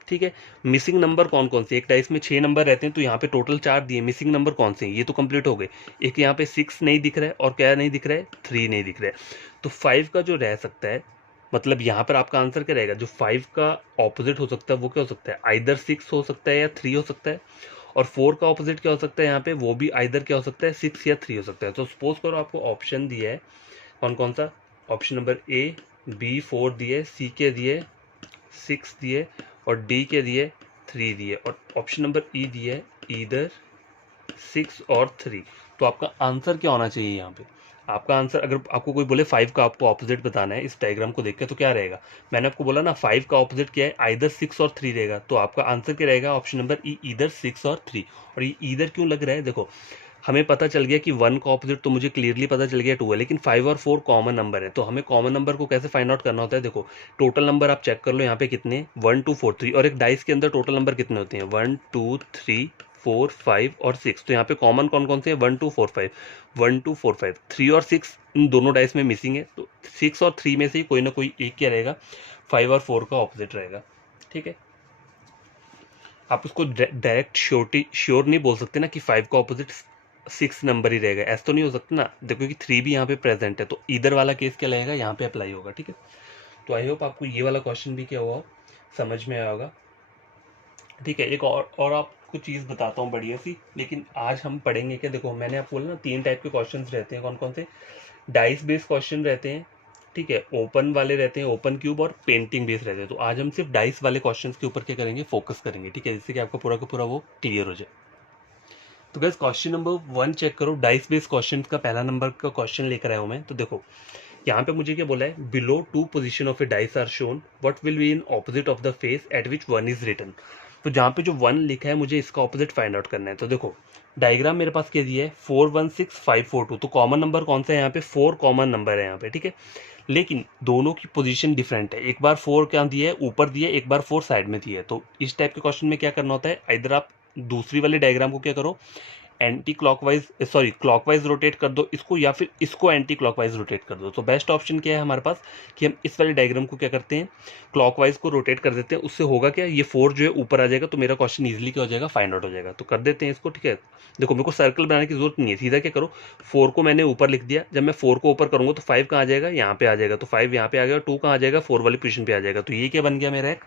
ठीक है, मिसिंग नंबर कौन कौन से, एक डाइस में 6 नंबर रहते हैं, तो यहाँ पे टोटल 4 दिए, मिसिंग नंबर कौन से हैं, ये तो कंप्लीट हो गए। एक यहाँ पे 6 नहीं दिख रहा है, और क्या नहीं दिख रहा है, 3 नहीं दिख रहा है। तो 5 का जो रह सकता है, मतलब यहाँ पर आपका आंसर क्या रहेगा, जो 5 का ऑपोजिट हो सकता है वो क्या हो सकता है, आइदर 6 हो सकता है या 3 हो सकता है। और 4 का ऑपोजिट क्या हो सकता है यहाँ पे, वो भी आइदर क्या हो सकता है, 6 या 3 हो सकता है। तो सपोज करो आपको ऑप्शन दिया है कौन कौन सा, ऑप्शन नंबर ए बी 4 दिए, सी के दिए 6 दिए, और डी के दिए 3 दिए, और ऑप्शन नंबर ई दिए ईदर 6 और 3। तो आपका आंसर क्या होना चाहिए यहाँ पे, आपका आंसर, अगर आपको कोई बोले 5 का आपको ऑपोजिट बताना है इस डायग्राम को देख के, तो क्या रहेगा, मैंने आपको बोला ना 5 का ऑपोजिट क्या है, आइदर 6 और 3 रहेगा। तो आपका आंसर क्या रहेगा, ऑप्शन नंबर ई ईदर 6 और 3। और ये ईदर क्यों लग रहा है, देखो हमें पता चल गया कि 1 का ऑपोजिट तो मुझे क्लियरली पता चल गया 2 है, लेकिन 5 और 4 कॉमन नंबर है। तो हमें कॉमन नंबर को कैसे फाइंड आउट करना होता है, देखो टोटल नंबर आप चेक कर लो यहाँ पे कितने, 1 2 4 3, और एक डाइस के अंदर टोटल नंबर कितने होते हैं, 1 2 3 4 5 और 6। तो यहाँ पे कॉमन कौन कौन से हैं, 1 2 4 5, 1 2 4 5, 3 और 6 इन दोनों डाइस में मिसिंग है। तो 6 और 3 में से ही कोई ना कोई एक क्या रहेगा, 5 और 4 का ऑपोजिट रहेगा। ठीक है, आप उसको डायरेक्ट श्योर नहीं बोल सकते ना कि 5 का ऑपोजिट 6 नंबर ही रहेगा, ऐसा तो नहीं हो सकता ना। देखो कि 3 भी यहाँ पे प्रेजेंट है, तो इधर वाला केस क्या लगेगा, यहाँ पे अप्लाई होगा। ठीक है, तो आई होप आपको ये वाला क्वेश्चन भी क्या हुआ, समझ में आया होगा। ठीक है। एक और आपको चीज़ बताता हूँ बढ़िया सी, लेकिन आज हम पढ़ेंगे क्या, देखो मैंने आपको बोला ना 3 टाइप के क्वेश्चंस रहते हैं, कौन कौन से, डाइस बेस्ड क्वेश्चन रहते हैं, ठीक है, ओपन वाले रहते हैं, ओपन क्यूब, और पेंटिंग बेस्ड रहते हैं। तो आज हम सिर्फ डाइस वाले क्वेश्चंस के ऊपर क्या करेंगे, फोकस करेंगे, ठीक है, जिससे कि आपका पूरा का पूरा वो क्लियर हो जाए। तो गैस क्वेश्चन नंबर 1 चेक करो, डाइस बेस्ड क्वेश्चन का पहला नंबर का क्वेश्चन लेकर आया हूँ मैं। तो देखो यहाँ पे मुझे क्या बोला है, below 2 position of a dice are shown, what will be in opposite of the face at which 1 is written. तो जहाँ पे जो 1 लिखा है मुझे इसका ऑपोजिट फाइंड आउट करना है। तो देखो डायग्राम मेरे पास क्या दिया है, 4 1 6 5 4 2, तो कॉमन नंबर कौन सा है यहाँ पे, 4 कॉमन नंबर है यहाँ पे, ठीक है। लेकिन दोनों की पोजीशन डिफरेंट है, एक बार 4 क्या दिया है, ऊपर दिया है, एक बार 4 साइड में दिया है। तो इस टाइप के क्वेश्चन में क्या करना होता है, इधर आप दूसरी वाले डायग्राम को क्या करो, anti clockwise sorry clockwise rotate कर दो इसको, या फिर इसको एंटी क्लॉकवाइज रोटेट कर दो। तो बेस्ट ऑप्शन क्या है हमारे पास कि हम इस वाले डायग्राम को क्या करते हैं, क्लॉकवाइज को रोटेट कर देते हैं। उससे होगा क्या, ये 4 जो है ऊपर आ जाएगा, तो मेरा क्वेश्चन इजीली क्या हो जाएगा, फाइंड आउट हो जाएगा। तो कर देते हैं इसको, ठीक है। देखो मेरे को सर्कल बनाने की जरूरत नहीं है, सीधा क्या करो, 4 को मैंने ऊपर लिख दिया, जब मैं 4 को ऊपर करूंगा तो 5 कहाँ आ जाएगा, यहाँ पे आ जाएगा, तो 5 यहाँ पे आ गया, 2 कहाँ आ जाएगा, 4 वाली पोजीशन पे आ जाएगा। तो ये क्या बन गया मेरा, एक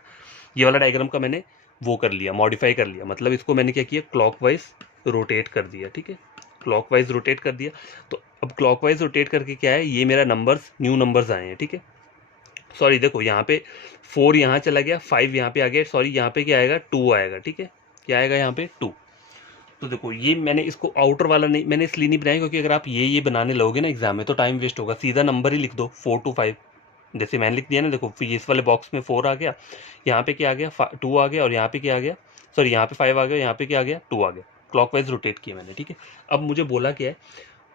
ये वाला डायग्राम का मैंने वो कर लिया, मॉडिफाई कर लिया, मतलब इसको मैंने क्या किया, क्लॉकवाइज रोटेट कर दिया, ठीक है, क्लॉकवाइज रोटेट कर दिया। तो अब क्लॉकवाइज रोटेट करके क्या है, ये मेरा नंबर्स न्यू नंबर्स आए हैं, ठीक है। सॉरी देखो यहाँ पे 4 यहाँ चला गया, 5 यहाँ पे आ गया, सॉरी यहाँ पे क्या आएगा, 2 आएगा, ठीक है, क्या आएगा यहाँ पे 2। तो देखो ये मैंने इसको आउटर वाला नहीं, मैंने इसलिए नहीं बनाया क्योंकि अगर आप ये बनाने लगोगे ना एग्जाम में तो टाइम वेस्ट होगा, सीधा नंबर ही लिख दो 4 to 5, जैसे मैंने लिख दिया ना। देखो फिर इस वाले बॉक्स में 4 आ गया, यहाँ पे क्या आ गया, 2 आ गया, और यहाँ पे क्या आ गया, सॉरी यहाँ पे 5 आ गया, यहाँ पे क्या आ गया, 2 आ गया, क्लॉकवाइज रोटेट किया मैंने, ठीक है। अब मुझे बोला क्या है,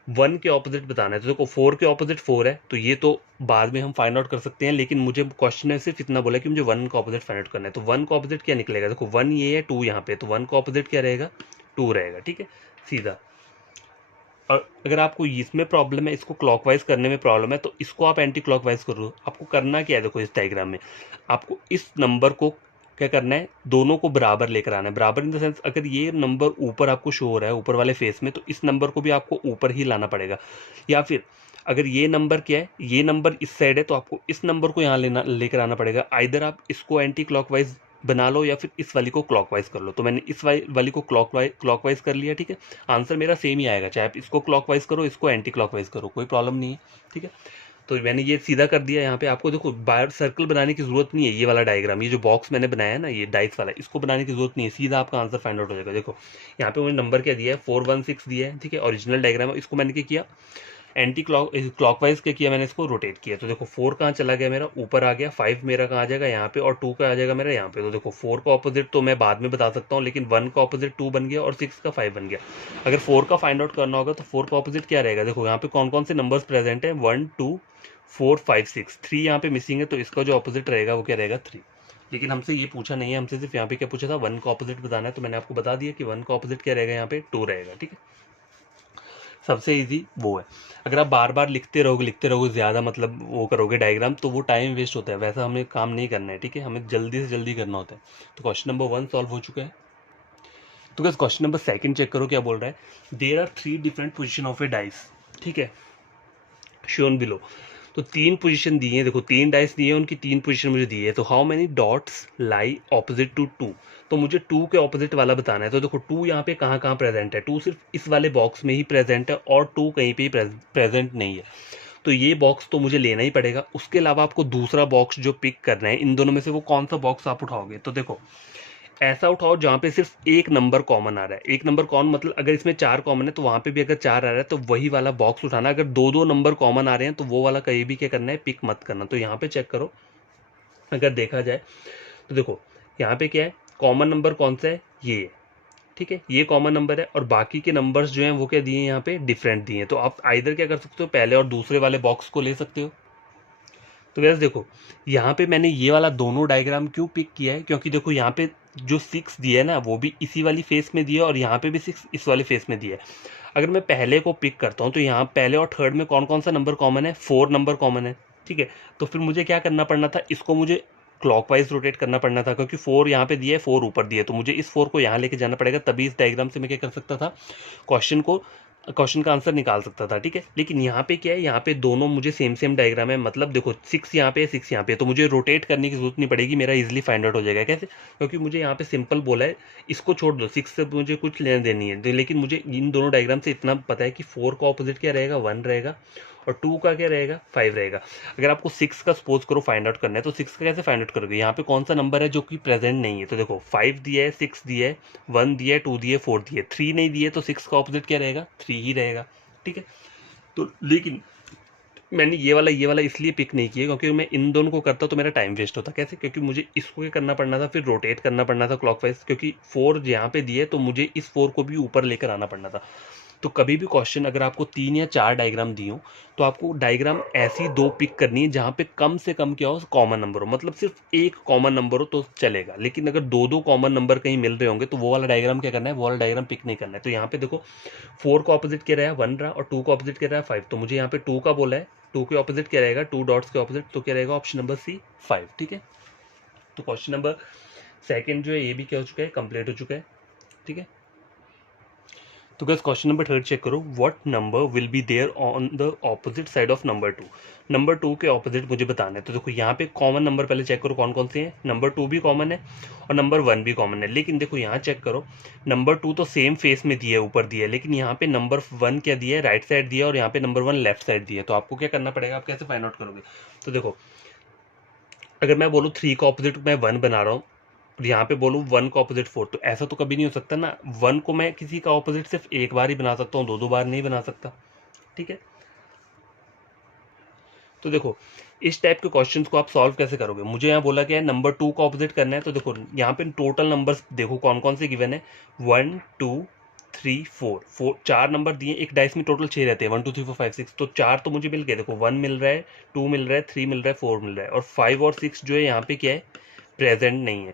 1 के ऑपोजिट बताना है। तो देखो 4 के ऑपोजिट 4 है, तो ये तो बाद में हम फाइंड आउट कर सकते हैं, लेकिन मुझे क्वेश्चन में सिर्फ इतना बोला कि मुझे 1 का ऑपोजिट फाइंड आउट करना है। तो 1 का ऑपोजिट क्या निकलेगा, देखो 1 ये है, 2 यहाँ पे, तो 1 का ऑपोजिट क्या रहेगा, 2 रहेगा, ठीक है, सीधा। और अगर आपको इसमें प्रॉब्लम है, इसको क्लॉकवाइज करने में प्रॉब्लम है, तो इसको आप एंटी क्लॉकवाइज करो। आपको करना क्या है, देखो इस डायग्राम में आपको इस नंबर को क्या करना है, दोनों को बराबर लेकर आना है। बराबर इन द सेंस, अगर ये नंबर ऊपर आपको शो हो रहा है ऊपर वाले फेस में, तो इस नंबर को भी आपको ऊपर ही लाना पड़ेगा। या फिर अगर ये नंबर क्या है, ये नंबर इस साइड है, तो आपको इस नंबर को यहाँ लेना लेकर आना पड़ेगा। आइदर आप इसको एंटी क्लॉकवाइज बना लो या फिर इस वाली को क्लॉकवाइज कर लो। तो मैंने इस वाली को क्लॉकवाइज कर लिया, ठीक है। आंसर मेरा सेम ही आएगा, चाहे आप इसको क्लॉकवाइज करो, इसको एंटी क्लॉकवाइज करो, कोई प्रॉब्लम नहीं है, ठीक है। तो मैंने ये सीधा कर दिया। यहाँ पे आपको देखो बाहर सर्कल बनाने की जरूरत नहीं है, ये वाला डायग्राम, ये जो बॉक्स मैंने बनाया है ना, ये डाइस वाला, इसको बनाने की जरूरत नहीं है, सीधा आपका आंसर फाइंड आउट हो जाएगा। देखो यहाँ पे मुझे नंबर क्या दिया है, 416 दिया है, ठीक है, ओरिजिनल डायग्राम है। इसको मैंने क्या किया, एंटी क्लॉकवाइज क्या किया मैंने, इसको रोटेट किया। तो देखो 4 कहाँ चला गया मेरा, ऊपर आ गया, 5 मेरा कहाँ आ जाएगा, यहाँ पे, और 2 का आ जाएगा मेरा यहाँ पे। तो देखो 4 का ऑपोजिट तो मैं बाद में बता सकता हूँ, लेकिन 1 का ऑपोजिट 2 बन गया और 6 का 5 बन गया। अगर 4 का फाइंड आउट करना होगा तो 4 का ऑपोजिट क्या रहेगा, देखो यहाँ पे कौन कौन से नंबर्स प्रेजेंट है, 1 2 4 5 6, 3 यहाँ पे मिसिंग है, तो इसका जो ऑपोजिट रहेगा वो क्या रहेगा, 3। लेकिन हमसे ये पूछा नहीं है, हमसे सिर्फ यहाँ पे क्या पूछा था, 1 का ऑपोजिट बताना है। तो मैंने आपको बता दिया कि 1 का ऑपोजिट क्या रहेगा, यहाँ पे 2 रहेगा, ठीक है। सबसे इजी वो है। अगर आप बार बार लिखते रहोगे ज़्यादा, मतलब वो करोगे डायग्राम, तो वो टाइम वेस्ट होता है, वैसा हमें काम नहीं करना है, ठीक है, हमें जल्दी से जल्दी करना होता है। तो क्वेश्चन नंबर 1 सॉल्व हो चुका है। तो बस क्वेश्चन नंबर 2 चेक करो क्या बोल रहा है, there are 3 different position of a dice, ठीक है, शोन बिलो। तो 3 पोजीशन दी है, देखो 3 डाइस दिए हैं, उनकी 3 पोजीशन मुझे दी है। तो how many dots lie opposite to 2, तो मुझे 2 के ऑपोजिट वाला बताना है। तो देखो 2 यहाँ पे कहाँ कहाँ प्रेजेंट है, 2 सिर्फ इस वाले बॉक्स में ही प्रेजेंट है, और 2 कहीं पे ही प्रेजेंट नहीं है। तो ये बॉक्स तो मुझे लेना ही पड़ेगा। उसके अलावा आपको दूसरा बॉक्स जो पिक करना है, इन दोनों में से वो कौन सा बॉक्स आप उठाओगे। तो देखो ऐसा उठाओ जहाँ पे सिर्फ एक नंबर कॉमन आ रहा है। एक नंबर कौन, मतलब अगर इसमें 4 कॉमन है तो वहाँ पे भी अगर 4 आ रहा है तो वही वाला बॉक्स उठाना। अगर 2 नंबर कॉमन आ रहे हैं तो वो वाला कहीं भी क्या करना है, पिक मत करना। तो यहाँ पे चेक करो, अगर देखा जाए तो देखो यहाँ पे क्या है, कॉमन नंबर कौन सा है, ये है, ठीक है, ये कॉमन नंबर है, और बाकी के नंबर्स जो हैं वो क्या दिए हैं, यहाँ पे डिफरेंट दिए हैं। तो आप आइदर क्या कर सकते हो, पहले और दूसरे वाले बॉक्स को ले सकते हो। तो वैसे देखो यहाँ पे मैंने ये वाला दोनों डायग्राम क्यों पिक किया है, क्योंकि देखो यहाँ पे जो 6 दिया है ना, वो भी इसी वाली फेस में दिया है, और यहाँ पे भी 6 इस वाले फेस में दिया है। अगर मैं पहले को पिक करता हूँ तो यहाँ पहले और थर्ड में कौन कौन सा नंबर कॉमन है, 4 नंबर कॉमन है, ठीक है। तो फिर मुझे क्या करना पड़ना था, इसको मुझे क्लॉकवाइज रोटेट करना पड़ना था, क्योंकि 4 यहाँ पे दिया है, 4 ऊपर दिया है, तो मुझे इस 4 को यहाँ लेके जाना पड़ेगा, तभी इस डायग्राम से मैं क्या कर सकता था, क्वेश्चन को क्वेश्चन का आंसर निकाल सकता था, ठीक है। लेकिन यहाँ पे क्या है, यहाँ पे दोनों मुझे सेम सेम डायग्राम है, मतलब देखो 6 यहाँ पे है, 6 यहाँ पे, तो मुझे रोटेट करने की जरूरत नहीं पड़ेगी, मेरा इजीली फाइंड आउट हो जाएगा। कैसे? क्योंकि मुझे यहाँ पे सिंपल बोला है, इसको छोड़ दो, 6 से मुझे कुछ लेने देनी है, लेकिन मुझे इन दोनों डायग्राम से इतना पता है कि 4 का ऑपोजिट क्या रहेगा, 1 रहेगा, और 2 का क्या रहेगा, 5 रहेगा। अगर आपको 6 का सपोज करो फाइंड आउट करना है, तो 6 का कैसे फाइंड आउट करोगे? यहाँ पे कौन सा नंबर है जो कि प्रेजेंट नहीं है? तो देखो 5 दिया है, 6 दिया है, 1 दिया है, 2 दिया है, 4 दिया है, 3 नहीं दिए, तो 6 का ऑपोजिट क्या रहेगा, 3 ही रहेगा, ठीक है। तो लेकिन मैंने ये वाला इसलिए पिक नहीं किया क्योंकि मैं इन दोनों को करता तो मेरा टाइम वेस्ट होता। कैसे? क्योंकि मुझे इसको क्या करना पड़ना था, फिर रोटेट करना पड़ना था क्लॉकवाइज, क्योंकि 4 यहाँ पे दिए तो मुझे इस 4 को भी ऊपर लेकर आना पड़ना था। तो कभी भी क्वेश्चन अगर आपको 3 या 4 डायग्राम दिए हो, तो आपको डायग्राम ऐसी 2 पिक करनी है जहाँ पे कम से कम क्या हो, कॉमन नंबर हो, मतलब सिर्फ एक कॉमन नंबर हो तो चलेगा। लेकिन अगर 2-2 कॉमन नंबर कहीं मिल रहे होंगे तो वो वाला डायग्राम क्या करना है, वो वाला डायग्राम पिक नहीं करना है। तो यहाँ पे देखो 4 का ऑपोजिट क्या रहा है, 1 रहा, और 2 का ऑपोजिट क्या रहा है, 5। तो मुझे यहाँ पे 2 का बोला है, 2 के ऑपोजिट क्या रहेगा, 2 डॉट्स के ऑपोजिट, तो क्या रहेगा, ऑप्शन नंबर सी 5, ठीक है। तो क्वेश्चन नंबर सेकंड जो है ये भी क्या हो चुका है, कंप्लीट हो चुका है, ठीक है। तो guys question number third check करो, what number will be there on the opposite side of number 2। Number 2 के ऑपोजिट मुझे बताना है। तो देखो यहाँ पे कॉमन नंबर पहले चेक करो कौन कौन से हैं। नंबर 2 भी कॉमन है और नंबर 1 भी कॉमन है। लेकिन देखो यहाँ चेक करो, नंबर 2 तो सेम फेस में दिया है, ऊपर दिया है, लेकिन यहाँ पे नंबर 1 क्या दिया है, राइट साइड दिया है, और यहाँ पे नंबर 1 लेफ्ट साइड दिया है। तो आपको क्या करना पड़ेगा, आप कैसे फाइंड आउट करोगे? तो देखो अगर मैं बोलूँ 3 का ऑपोजिट मैं 1 बना रहा हूँ, और यहाँ पे बोलूँ 1 का ऑपोजिट 4, तो ऐसा तो कभी नहीं हो सकता ना। 1 को मैं किसी का ऑपोजिट सिर्फ एक बार ही बना सकता हूँ, 2-2 बार नहीं बना सकता, ठीक है। तो देखो इस टाइप के क्वेश्चंस को आप सॉल्व कैसे करोगे? मुझे यहाँ बोला गया है नंबर 2 का ऑपोजिट करना है। तो देखो यहाँ पे टोटल नंबर्स देखो कौन कौन से गिवन है, 1 2 3 4, 4 नंबर दिए, एक डाइस में टोटल 6 रहते हैं, 1 2 3 4 5 6, तो 4 तो मुझे मिल गए। देखो 1 मिल रहा है, 2 मिल रहा है, 3 मिल रहा है, 4 मिल रहा है, और 5 और 6 जो है यहाँ पे क्या है, प्रेजेंट नहीं है।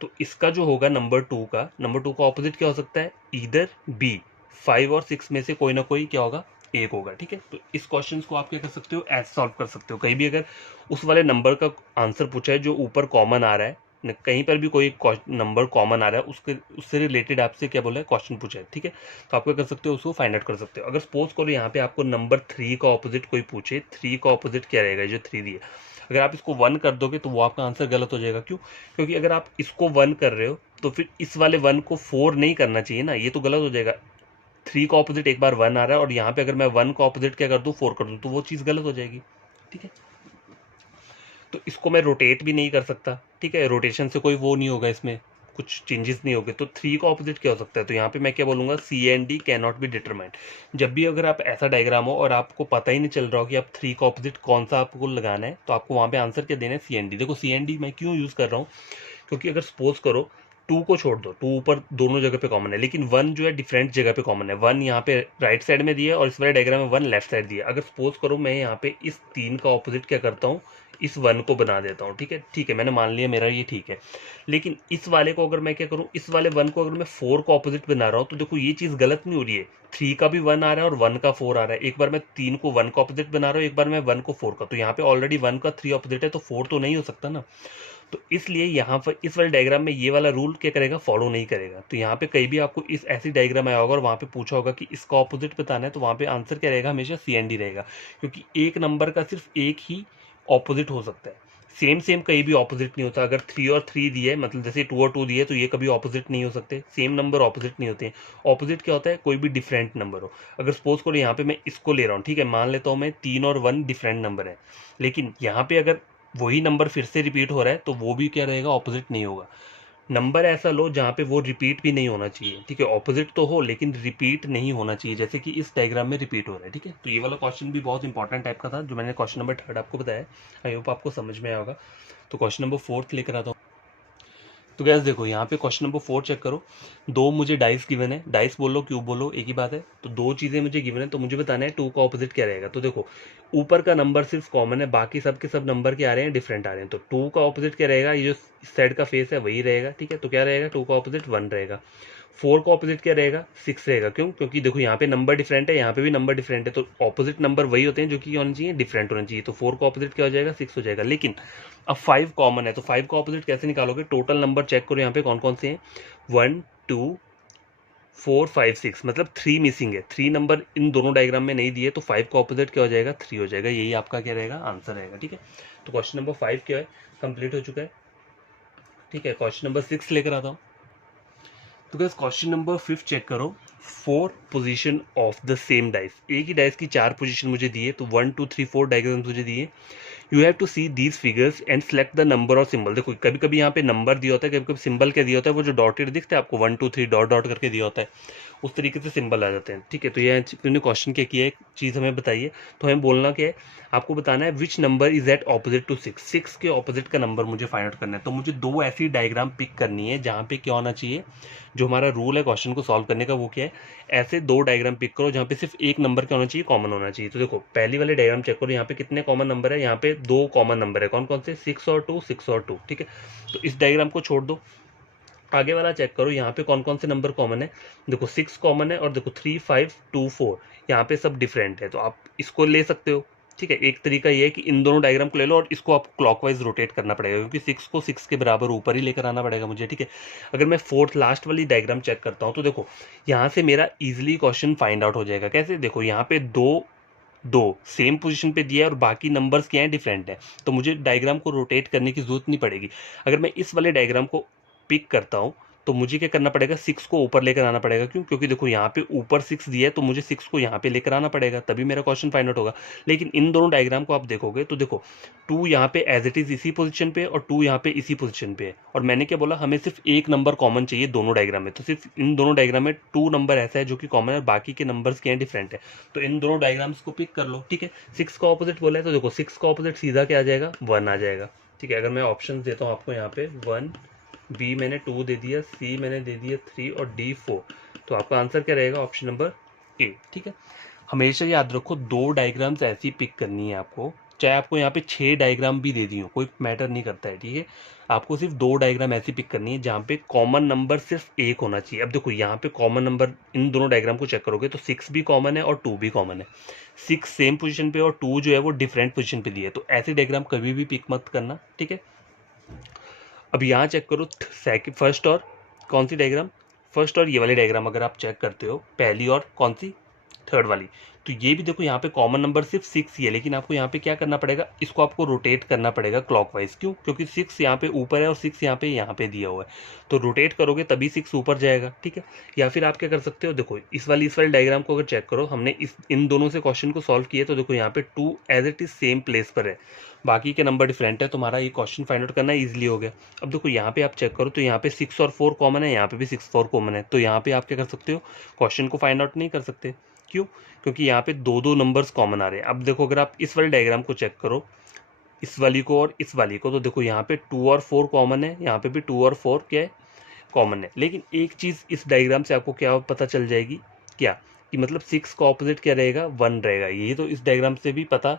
तो इसका जो होगा नंबर 2 का ऑपोजिट क्या हो सकता है, इधर बी, 5 और 6 में से कोई ना कोई क्या होगा, एक होगा, ठीक है। तो इस क्वेश्चन को आप क्या कर सकते हो, ऐसे सॉल्व कर सकते हो। कहीं भी अगर उस वाले नंबर का आंसर पूछा है जो ऊपर कॉमन आ रहा है, कहीं पर भी कोई नंबर कॉमन आ रहा है, उसके उससे रिलेटेड आपसे क्या बोला है, क्वेश्चन पूछा है, ठीक है। तो आप क्या कर सकते हो, उसको फाइंड आउट कर सकते हो। अगर सपोज करो यहाँ पे आपको नंबर 3 का ऑपोजिट कोई पूछे, 3 का ऑपोजिट क्या रहेगा, जो 3 दिया, अगर आप इसको 1 कर दोगे तो वो आपका आंसर गलत हो जाएगा। क्यों? क्योंकि अगर आप इसको 1 कर रहे हो तो फिर इस वाले 1 को 4 नहीं करना चाहिए ना, ये तो गलत हो जाएगा। 3 का ऑपोजिट एक बार 1 आ रहा है, और यहाँ पे अगर मैं 1 का ऑपोजिट क्या कर दूँ, 4 कर दूँ, तो वो चीज़ गलत हो जाएगी, ठीक है। तो इसको मैं रोटेट भी नहीं कर सकता, ठीक है, रोटेशन से कोई वो नहीं होगा, इसमें कुछ चेंजेस नहीं होंगे। तो 3 का ऑपोजिट क्या हो सकता है, तो यहाँ पे मैं क्या बोलूँगा, C and D can not be determined. जब भी अगर आप ऐसा डायग्राम हो और आपको पता ही नहीं चल रहा हो कि आप 3 का ऑपोजिट कौन सा आपको लगाना है, तो आपको वहाँ पे आंसर क्या देना है, सी एंड डी। देखो सी एंड डी मैं क्यों यूज़ कर रहा हूँ, क्योंकि अगर सपोज करो 2 को छोड़ दो, 2 ऊपर दोनों जगह पे कॉमन है, लेकिन 1 जो है डिफरेंट जगह पे कॉमन है। 1 यहाँ पे राइट साइड में दिया है और इस वाले डायग्राम में 1 लेफ्ट साइड दिया है। अगर सपोज करो मैं यहाँ पे इस 3 का ऑपोजिट क्या करता हूँ, इस 1 को बना देता हूँ, ठीक है, ठीक है, मैंने मान लिया मेरा ये ठीक है। लेकिन इस वाले को अगर मैं क्या करूँ, इस वाले 1 को अगर मैं 4 का ऑपोजिट बना रहा हूँ, तो देखो ये चीज़ गलत नहीं हो रही है। 3 का भी 1 आ रहा है और 1 का 4 आ रहा है। एक बार मैं 3 को 1 का ऑपोजिट बना रहा हूँ, एक बार मैं 1 को 4 का, तो यहाँ पे ऑलरेडी 1 का 3 ऑपोजिट है, तो 4 तो नहीं हो सकता ना। तो इसलिए यहाँ पर इस वाले डायग्राम में ये वाला रूल क्या करेगा, फॉलो नहीं करेगा। तो यहाँ पे कहीं भी आपको इस ऐसी डायग्राम आया होगा और वहाँ पे पूछा होगा कि इसका ऑपोजिट बताना है, तो वहाँ पे आंसर क्या रहेगा, हमेशा सी एन डी रहेगा। क्योंकि एक नंबर का सिर्फ एक ही ऑपोजिट हो सकता है, सेम सेम कहीं भी ऑपोजिट नहीं होता। अगर 3 और 3 दिए, मतलब जैसे 2 और 2 दिए, तो ये कभी ऑपोजिट नहीं हो सकते, सेम नंबर ऑपोजिट नहीं होते हैं। ऑपोजिट क्या होता है, कोई भी डिफरेंट नंबर हो। अगर सपोज करो यहाँ पे मैं इसको ले रहा हूँ, ठीक है, मान लेता हूँ मैं 3 और 1 डिफरेंट नंबर है, लेकिन यहाँ पे अगर वही नंबर फिर से रिपीट हो रहा है, तो वो भी क्या रहेगा, ऑपोजिट नहीं होगा। नंबर ऐसा लो जहाँ पे वो रिपीट भी नहीं होना चाहिए, ठीक है, ऑपोजिट तो हो लेकिन रिपीट नहीं होना चाहिए, जैसे कि इस डायग्राम में रिपीट हो रहा है, ठीक है। तो ये वाला क्वेश्चन भी बहुत इंपॉर्टेंट टाइप का था जो मैंने क्वेश्चन नंबर 3 आपको बताया। आई होप आपको समझ में आया होगा। तो क्वेश्चन नंबर 4 लेकर आता हूँ। तो गैस देखो यहाँ पे क्वेश्चन नंबर 4 चेक करो। 2 मुझे डाइस गिवन है, डाइस बोलो क्यूब बोलो एक ही बात है। तो 2 चीज़ें मुझे गिवन है, तो मुझे बताना है 2 का ऑपोजिट क्या रहेगा। तो देखो ऊपर का नंबर सिर्फ कॉमन है, बाकी सब के सब नंबर क्या आ रहे हैं, डिफरेंट आ रहे हैं। तो 2 का ऑपोजिट क्या रहेगा, ये जो साइड का फेस है वही रहेगा, ठीक है। तो क्या रहेगा, 2 का ऑपोजिट 1 रहेगा। 4 का ऑपोजिट क्या रहेगा, 6 रहेगा। क्यों? क्योंकि देखो यहाँ पे नंबर डिफरेंट है, यहाँ पे भी नंबर डिफरेंट है, तो ऑपोजिट नंबर वही होते हैं जो कि होने चाहिए, डिफरेंट होना चाहिए। तो 4 का ऑपोजिट क्या हो जाएगा, 6 हो जाएगा। लेकिन अब 5 कॉमन है, तो 5 का ऑपोजिट कैसे निकालोगे, टोटल नंबर चेक करो यहाँ पे कौन कौन से हैं, 1 2 4 5 6 मतलब 3 मिसिंग है, 3 नंबर इन दोनों डायग्राम में नहीं दिए, तो 5 का ऑपोजिट क्या हो जाएगा, 3 हो जाएगा। यही आपका क्या रहेगा, आंसर रहेगा। ठीक है, तो क्वेश्चन नंबर 5 क्या है, कंप्लीट हो चुका है। ठीक है, क्वेश्चन नंबर 6 लेकर आता हूँ। तो गाइस क्वेश्चन नंबर 5 चेक करो। 4 position of the same dice, एक ही डाइस की 4 पोजीशन मुझे दिए, तो 1 2 3 4 डायग्राम्स मुझे दिए। You have to see these figures and select the number और सिंबल। देखो कभी कभी यहाँ पे नंबर दिया होता है, कभी कभी सिंबल क्या दिया होता है, वो जो डॉटेड दिखता है आपको 1 2 3 डॉट डॉट करके दिया होता है, उस तरीके से सिंबल आ जाते हैं। ठीक है, तो ये क्वेश्चन क्या किया है, एक चीज़ हमें बताइए, तो हमें बोलना क्या है, आपको बताना है which number is at opposite to 6, 6 के ऑपोजिट का नंबर मुझे फाइंड आउट करना है। तो मुझे दो ऐसी डायग्राम पिक करनी है जहाँ पे क्या होना चाहिए, जो हमारा रूल है क्वेश्चन को सॉल्व करने का वो क्या है, ऐसे दो डायग्राम पिक करो जहाँ पे सिर्फ एक नंबर क्या होना चाहिए, कॉमन होना चाहिए। तो देखो पहली वाले डायग्राम चेक करो, यहाँ पे कितने कॉमन नंबर है, यहाँ पे 2 कॉमन नंबर है, कौन कौन से, 6 और 2, 6 और 2। ठीक है, तो इस डायग्राम को छोड़ दो। आगे वाला चेक करो, यहाँ पे कौन कौन से नंबर कॉमन है, देखो 6 कॉमन है, और देखो 3 5 2 4, यहाँ पे सब डिफरेंट है, तो आप इसको ले सकते हो। ठीक है, एक तरीका ये है कि इन दोनों डायग्राम को ले लो और इसको आप क्लॉकवाइज रोटेट करना पड़ेगा, क्योंकि 6 को 6 के बराबर ऊपर ही लेकर आना पड़ेगा मुझे। ठीक है, अगर मैं फोर्थ लास्ट वाली डायग्राम चेक करता हूँ, तो देखो यहाँ से मेरा इजिली क्वेश्चन फाइंड आउट हो जाएगा। कैसे, देखो यहाँ पे दो दो सेम पोजीशन पे दिया है और बाकी नंबर्स क्या हैं, डिफरेंट है, तो मुझे डायग्राम को रोटेट करने की जरूरत नहीं पड़ेगी। अगर मैं इस वाले डायग्राम को पिक करता हूँ, तो मुझे क्या करना पड़ेगा, 6 को ऊपर लेकर आना पड़ेगा। क्यों, क्योंकि देखो यहाँ पे ऊपर 6 दिया है, तो मुझे 6 को यहाँ पे लेकर आना पड़ेगा, तभी मेरा क्वेश्चन फाइंड आउट होगा। लेकिन इन दोनों डायग्राम को आप देखोगे तो देखो 2 यहाँ पे एज इट इज इसी पोजीशन पे और 2 यहाँ पे इसी पोजीशन पे है, और मैंने क्या बोला, हमें सिर्फ एक नंबर कॉमन चाहिए दोनों डायग्राम में, तो सिर्फ इन दोनों डायग्राम में 2 नंबर ऐसा है जो कि कॉमन है, बाकी के नंबर्स क्या है, डिफरेंट है। तो इन दोनों डायग्राम्स को पिक कर लो। ठीक है, 6 का ऑपोजिट बोला है, तो देखो 6 का ऑपोजिट सीधा क्या आ जाएगा, 1 आ जाएगा। ठीक है, अगर मैं ऑप्शन देता हूँ आपको, यहाँ पे 1, बी मैंने 2 दे दिया, सी मैंने दे दिया 3 और डी 4, तो आपका आंसर क्या रहेगा, ऑप्शन नंबर ए। ठीक है, हमेशा याद रखो दो डायग्राम्स ऐसी पिक करनी है आपको, चाहे आपको यहाँ पे 6 डायग्राम भी दे दी हो, कोई मैटर नहीं करता है। ठीक है, आपको सिर्फ दो डायग्राम ऐसी पिक करनी है जहाँ पे कॉमन नंबर सिर्फ एक होना चाहिए। अब देखो यहाँ पे कॉमन नंबर, इन दोनों डायग्राम को चेक करोगे तो 6 भी कॉमन है और 2 भी कॉमन है। 6 सेम पोजीशन पे और 2 जो है वो डिफरेंट पोजीशन पे दी है, तो ऐसे डायग्राम कभी भी पिक मत करना। ठीक है, अब यहाँ चेक करो, सेकंड फर्स्ट और कौन सी डायग्राम, फर्स्ट और ये वाली डायग्राम अगर आप चेक करते हो, पहली और कौन सी, थर्ड वाली, तो ये भी देखो यहाँ पे कॉमन नंबर सिर्फ 6 ही है, लेकिन आपको यहाँ पे क्या करना पड़ेगा, इसको आपको रोटेट करना पड़ेगा क्लॉकवाइज। क्यों, क्योंकि 6 यहाँ पे ऊपर है और 6 यहाँ पे दिया हुआ है, तो रोटेट करोगे तभी 6 ऊपर जाएगा। ठीक है, या फिर आप क्या कर सकते हो, देखो इस वाली डायग्राम को अगर चेक करो, हमने इन दोनों से क्वेश्चन को सॉल्व किया, तो देखो यहाँ पे 2 as it is same place पर है, बाकी के नंबर डिफरेंट है, तुम्हारा ये क्वेश्चन फाइंड आउट करना ईजिली हो गया। अब देखो यहाँ पे आप चेक करो, तो यहाँ पे 6 और 4 कॉमन है, यहाँ पे भी 6 4 कॉमन है, तो यहाँ पे आप क्या कर सकते हो, क्वेश्चन को फाइंड आउट नहीं कर सकते। क्यों, क्योंकि यहाँ पे दो दो नंबर्स कॉमन आ रहे हैं। अब देखो अगर आप इस वाली डायग्राम को चेक करो, इस वाली को और इस वाली को, तो देखो यहाँ पे 2 और 4 कॉमन है, यहाँ पे भी 2 और 4 क्या है, कॉमन है। लेकिन एक चीज़ इस डायग्राम से आपको क्या पता चल जाएगी, क्या कि मतलब 6 का ऑपोजिट क्या रहेगा, 1 रहेगा, यही तो इस डायग्राम से भी पता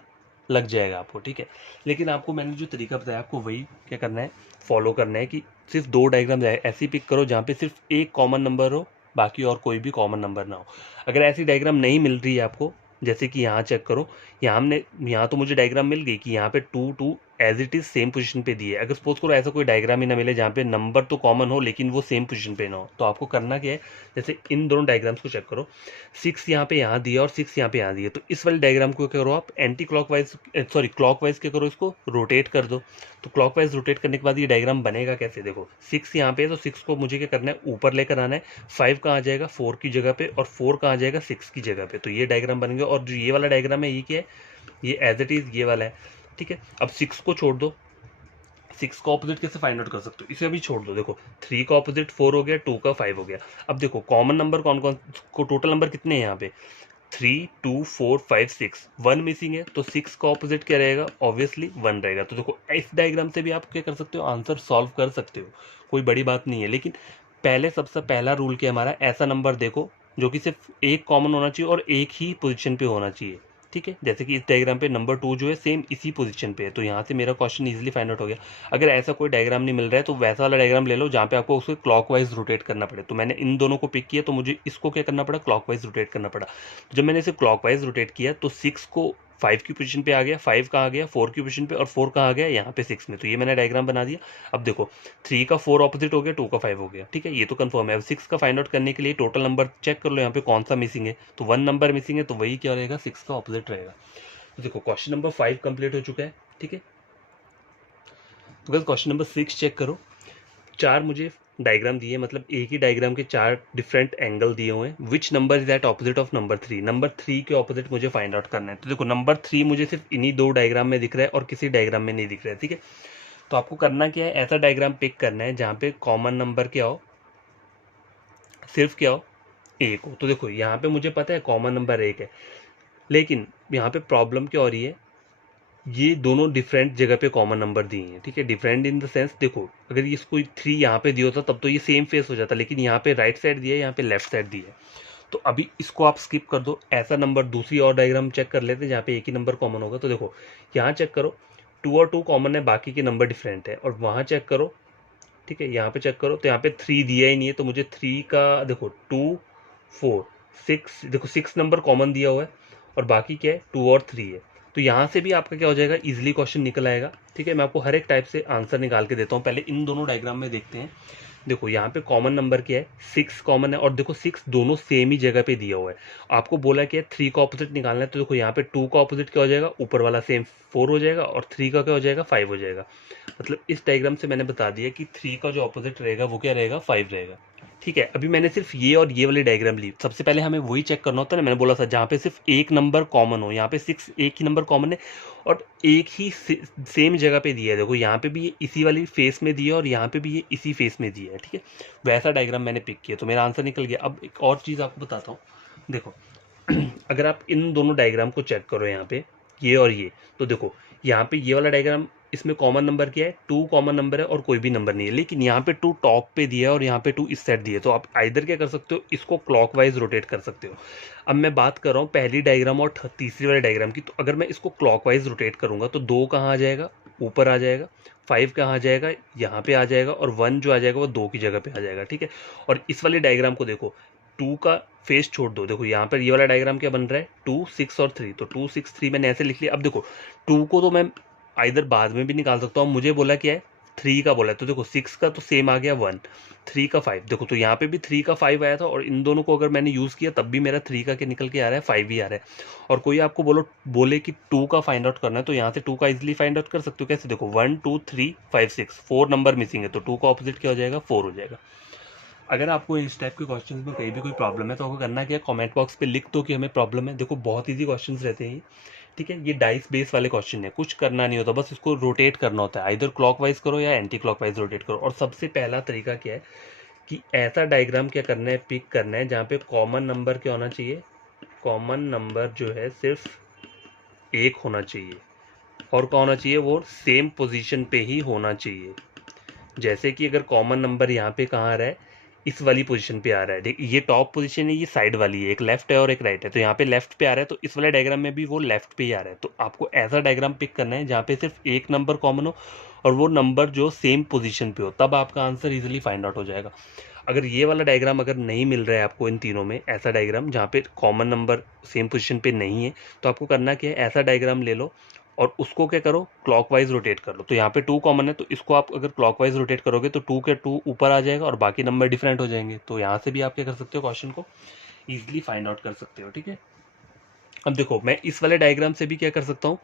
लग जाएगा आपको। ठीक है, लेकिन आपको मैंने जो तरीका बताया, आपको वही क्या करना है, फॉलो करना है, कि सिर्फ दो डायग्राम ऐसी पिक करो जहाँ पे सिर्फ एक कॉमन नंबर हो, बाकी और कोई भी कॉमन नंबर ना हो। अगर ऐसी डायग्राम नहीं मिल रही है आपको, जैसे कि यहाँ चेक करो, यहाँ तो मुझे डायग्राम मिल गई कि यहाँ पे 2 2 as it is same position पे दिए। अगर सपोज करो ऐसा कोई डायग्राम ही ना मिले जहाँ पे नंबर तो कॉमन हो लेकिन वो सेम पोजीशन पे ना हो, तो आपको करना क्या है, जैसे इन दोनों डायग्राम्स को चेक करो, 6 यहाँ पे यहाँ दिया और 6 यहाँ पे यहाँ दिया, तो इस वाले डायग्राम को क्या करो, आप एंटी क्लॉकवाइज क्लॉकवाइज क्या करो, इसको रोटेट कर दो। तो क्लॉकवाइज रोटेट करने के बाद ये डायग्राम बनेगा कैसे, देखो 6 यहाँ पे है, तो 6 को मुझे क्या करना है, ऊपर लेकर आना है, 5 कहाँ आ जाएगा, 4 की जगह पे, और 4 कहाँ आ जाएगा, 6 की जगह पे, तो ये डायग्राम बन गया। और जो ये वाला डायग्राम है ये क्या है, ये एज इट इज ये वाला है। ठीक है, अब 6 को छोड़ दो, 6 का ऑपोजिट कैसे फाइंड आउट कर सकते हो, इसे अभी छोड़ दो। देखो 3 का ऑपोजिट 4 हो गया, 2 का 5 हो गया। अब देखो कॉमन नंबर कौन कौन को, टोटल नंबर कितने हैं यहाँ पे, 3 2 4 5 6, 1 मिसिंग है, तो 6 का ऑपोजिट क्या रहेगा, ऑब्वियसली 1 रहेगा। तो देखो इस डायग्राम से भी आप क्या कर सकते हो, आंसर सॉल्व कर सकते हो, कोई बड़ी बात नहीं है। लेकिन पहले सबसे पहला रूल क्या हमारा, ऐसा नंबर देखो जो कि सिर्फ एक कॉमन होना चाहिए और एक ही पोजीशन पे होना चाहिए। ठीक है, जैसे कि इस डायग्राम पे नंबर 2 जो है सेम इसी पोजीशन पे है, तो यहाँ से मेरा क्वेश्चन इजीली फाइंड आउट हो गया। अगर ऐसा कोई डायग्राम नहीं मिल रहा है तो वैसा वाला डायग्राम ले लो जहाँ पे आपको उसको क्लॉकवाइज रोटेट करना पड़े। तो मैंने इन दोनों को पिक किया, तो मुझे इसको क्या करना पड़ा, क्लॉकवाइज रोटेट करना पड़ा। जब मैंने इसे क्लॉकवाइज रोटेट किया तो 6 को 5 की पोजीशन पे आ गया, 5 कहाँ आ गया 4 की पोजीशन पे, और 4 कहाँ आ गया यहाँ पे 6 में। तो ये मैंने डायग्राम बना दिया। अब देखो 3 का 4 ऑपोजिट हो गया, 2 का 5 हो गया, ठीक है, ये तो कंफर्म है। अब 6 का फाइंड आउट करने के लिए टोटल नंबर चेक कर लो यहाँ पे कौन सा मिसिंग है, तो 1 नंबर मिसिंग है, तो वही क्या रहेगा 6 का ऑपोजिट रहेगा। तो देखो क्वेश्चन नंबर 5 कंप्लीट हो चुका है, ठीक है। तो बस क्वेश्चन नंबर 6 चेक करो। 4 मुझे डायग्राम दिए, मतलब एक ही डायग्राम के 4 डिफरेंट एंगल दिए हुए हैं। Which number is at opposite of number 3, number 3 के ऑपोजिट मुझे फाइंड आउट करना है। तो देखो नंबर 3 मुझे सिर्फ इन्हीं 2 डायग्राम में दिख रहा है और किसी डायग्राम में नहीं दिख रहा है, ठीक है। तो आपको करना क्या है, ऐसा डायग्राम पिक करना है जहाँ पे कॉमन नंबर क्या हो, सिर्फ क्या हो, 1 हो। तो देखो यहाँ पे मुझे पता है कॉमन नंबर 1 है, लेकिन यहाँ पे प्रॉब्लम क्या हो रही है, ये दोनों डिफरेंट जगह पे कॉमन नंबर दिए हैं, ठीक है। डिफरेंट इन द सेंस, देखो अगर ये इसको 3 यहाँ पे दिया होता तब तो ये सेम फेस हो जाता, लेकिन यहाँ पे राइट साइड दिया है, यहाँ पे लेफ्ट साइड दिया है। तो अभी इसको आप स्किप कर दो। ऐसा नंबर दूसरी और डायग्राम चेक कर लेते हैं जहाँ पे एक ही नंबर कॉमन होगा। तो देखो यहाँ चेक करो 2 और 2 कॉमन है, बाकी के नंबर डिफरेंट है। और वहाँ चेक करो, ठीक है, यहाँ पे चेक करो तो यहाँ पे 3 दिया ही नहीं है, तो मुझे 3 का देखो 2 4 6, देखो 6 नंबर कॉमन दिया हुआ है और बाकी क्या है 2 और 3 है। तो यहाँ से भी आपका क्या हो जाएगा, इजीली क्वेश्चन निकल आएगा, ठीक है। मैं आपको हर एक टाइप से आंसर निकाल के देता हूँ। पहले इन दोनों डायग्राम में देखते हैं। देखो यहाँ पे कॉमन नंबर क्या है, 6 कॉमन है, और देखो 6 दोनों सेम ही जगह पे दिया हुआ है। आपको बोला क्या है 3 का ऑपोजिट निकालना है, तो देखो यहाँ पे 2 का ऑपोजिट क्या हो जाएगा, ऊपर वाला सेम 4 हो जाएगा, और 3 का क्या हो जाएगा 5 हो जाएगा। मतलब इस डायग्राम से मैंने बता दिया कि 3 का जो ऑपोजिट रहेगा वो क्या रहेगा, 5 रहेगा, ठीक है। अभी मैंने सिर्फ ये और ये वाली डायग्राम ली। सबसे पहले हमें वही चेक करना होता है ना, मैंने बोला था जहाँ पे सिर्फ एक नंबर कॉमन हो। यहाँ पे 6 एक ही नंबर कॉमन है और एक ही सेम जगह पे दिया है। देखो यहाँ पे भी ये इसी वाली फेस में दिया है और यहाँ पे भी ये इसी फेस में दिया है, ठीक है। वैसा डायग्राम मैंने पिक किया तो मेरा आंसर निकल गया। अब एक और चीज़ आपको बताता हूँ, देखो अगर आप इन दोनों डायग्राम को चेक करो यहाँ पे, ये और ये, तो देखो यहाँ पे ये वाला डायग्राम, इसमें कॉमन नंबर क्या है, 2 कॉमन नंबर है और कोई भी नंबर नहीं है, लेकिन यहाँ पे 2 टॉप पे दिया है और यहाँ पे 2 इस साइड दिया है। तो आप आइदर क्या कर सकते हो, इसको क्लॉकवाइज रोटेट कर सकते हो। अब मैं बात कर रहा हूँ पहली डायग्राम और तीसरी वाले डायग्राम की। तो अगर मैं इसको क्लॉकवाइज रोटेट करूंगा तो 2 कहाँ आ जाएगा, ऊपर आ जाएगा, 5 कहाँ आ जाएगा, यहाँ पे आ जाएगा, और 1 जो आ जाएगा वो 2 की जगह पे आ जाएगा, ठीक है। और इस वाली डायग्राम को देखो, 2 का फेस छोड़ दो, देखो यहाँ पर ये वाला डायग्राम क्या बन रहा है, 2 6 और 3, तो 2 6 3 मैंने ऐसे लिख लिया। अब देखो 2 को तो मैं इधर बाद में भी निकाल सकता हूँ, मुझे बोला क्या है 3 का बोला है, तो देखो 6 का तो सेम आ गया 1, 3 का 5, देखो तो यहाँ पे भी 3 का 5 आया था, और इन दोनों को अगर मैंने यूज़ किया तब भी मेरा 3 का क्या निकल के आ रहा है, 5 ही आ रहा है। और कोई आपको बोले कि 2 का फाइंड आउट करना है, तो यहाँ से 2 का इजिली फाइंड आउट कर सकते हो। कैसे, देखो 1 2 3 5 6 4 नंबर मिसिंग है, तो 2 का ऑपोजिट क्या हो जाएगा, 4 हो जाएगा। अगर आपको इस टाइप के क्वेश्चंस में कहीं भी कोई प्रॉब्लम है तो आपको करना क्या है, कमेंट बॉक्स पे लिख दो कि हमें प्रॉब्लम है। देखो बहुत इजी क्वेश्चंस रहते हैं ये, ठीक है। ये डाइस बेस वाले क्वेश्चन है, कुछ करना नहीं होता, बस इसको रोटेट करना होता है, आइदर क्लॉकवाइज करो या एंटी क्लॉकवाइज रोटेट करो। और सबसे पहला तरीका क्या है कि ऐसा डायग्राम क्या करना है, पिक करना है जहाँ पे कॉमन नंबर क्या होना चाहिए, कॉमन नंबर जो है सिर्फ 1 होना चाहिए, और क्या होना चाहिए, वो सेम पोजीशन पे ही होना चाहिए। जैसे कि अगर कॉमन नंबर यहाँ पे कहाँ आ रहा है, इस वाली पोजीशन पे आ रहा है, देखिए ये टॉप पोजीशन है, ये साइड वाली है, एक लेफ्ट है और एक राइट है, तो यहाँ पे लेफ्ट पे आ रहा है, तो इस वाले डायग्राम में भी वो लेफ्ट पे ही आ रहा है। तो आपको ऐसा डायग्राम पिक करना है जहाँ पे सिर्फ एक नंबर कॉमन हो और वो नंबर जो सेम पोजीशन पे हो, तब आपका आंसर इजीली फाइंड आउट हो जाएगा। अगर ये वाला डायग्राम अगर नहीं मिल रहा है आपको इन तीनों में, ऐसा डायग्राम जहाँ पे कॉमन नंबर सेम पोजीशन पे नहीं है, तो आपको करना क्या है, ऐसा डायग्राम ले लो और उसको क्या करो, क्लॉकवाइज रोटेट कर लो। तो यहाँ पे 2 कॉमन है, तो इसको आप अगर क्लॉकवाइज रोटेट करोगे तो 2 के 2 ऊपर आ जाएगा और बाकी नंबर डिफरेंट हो जाएंगे। तो यहाँ से भी आप क्या कर सकते हो, क्वेश्चन को ईजिली फाइंड आउट कर सकते हो, ठीक है। अब देखो मैं इस वाले डायग्राम से भी क्या कर सकता हूँ,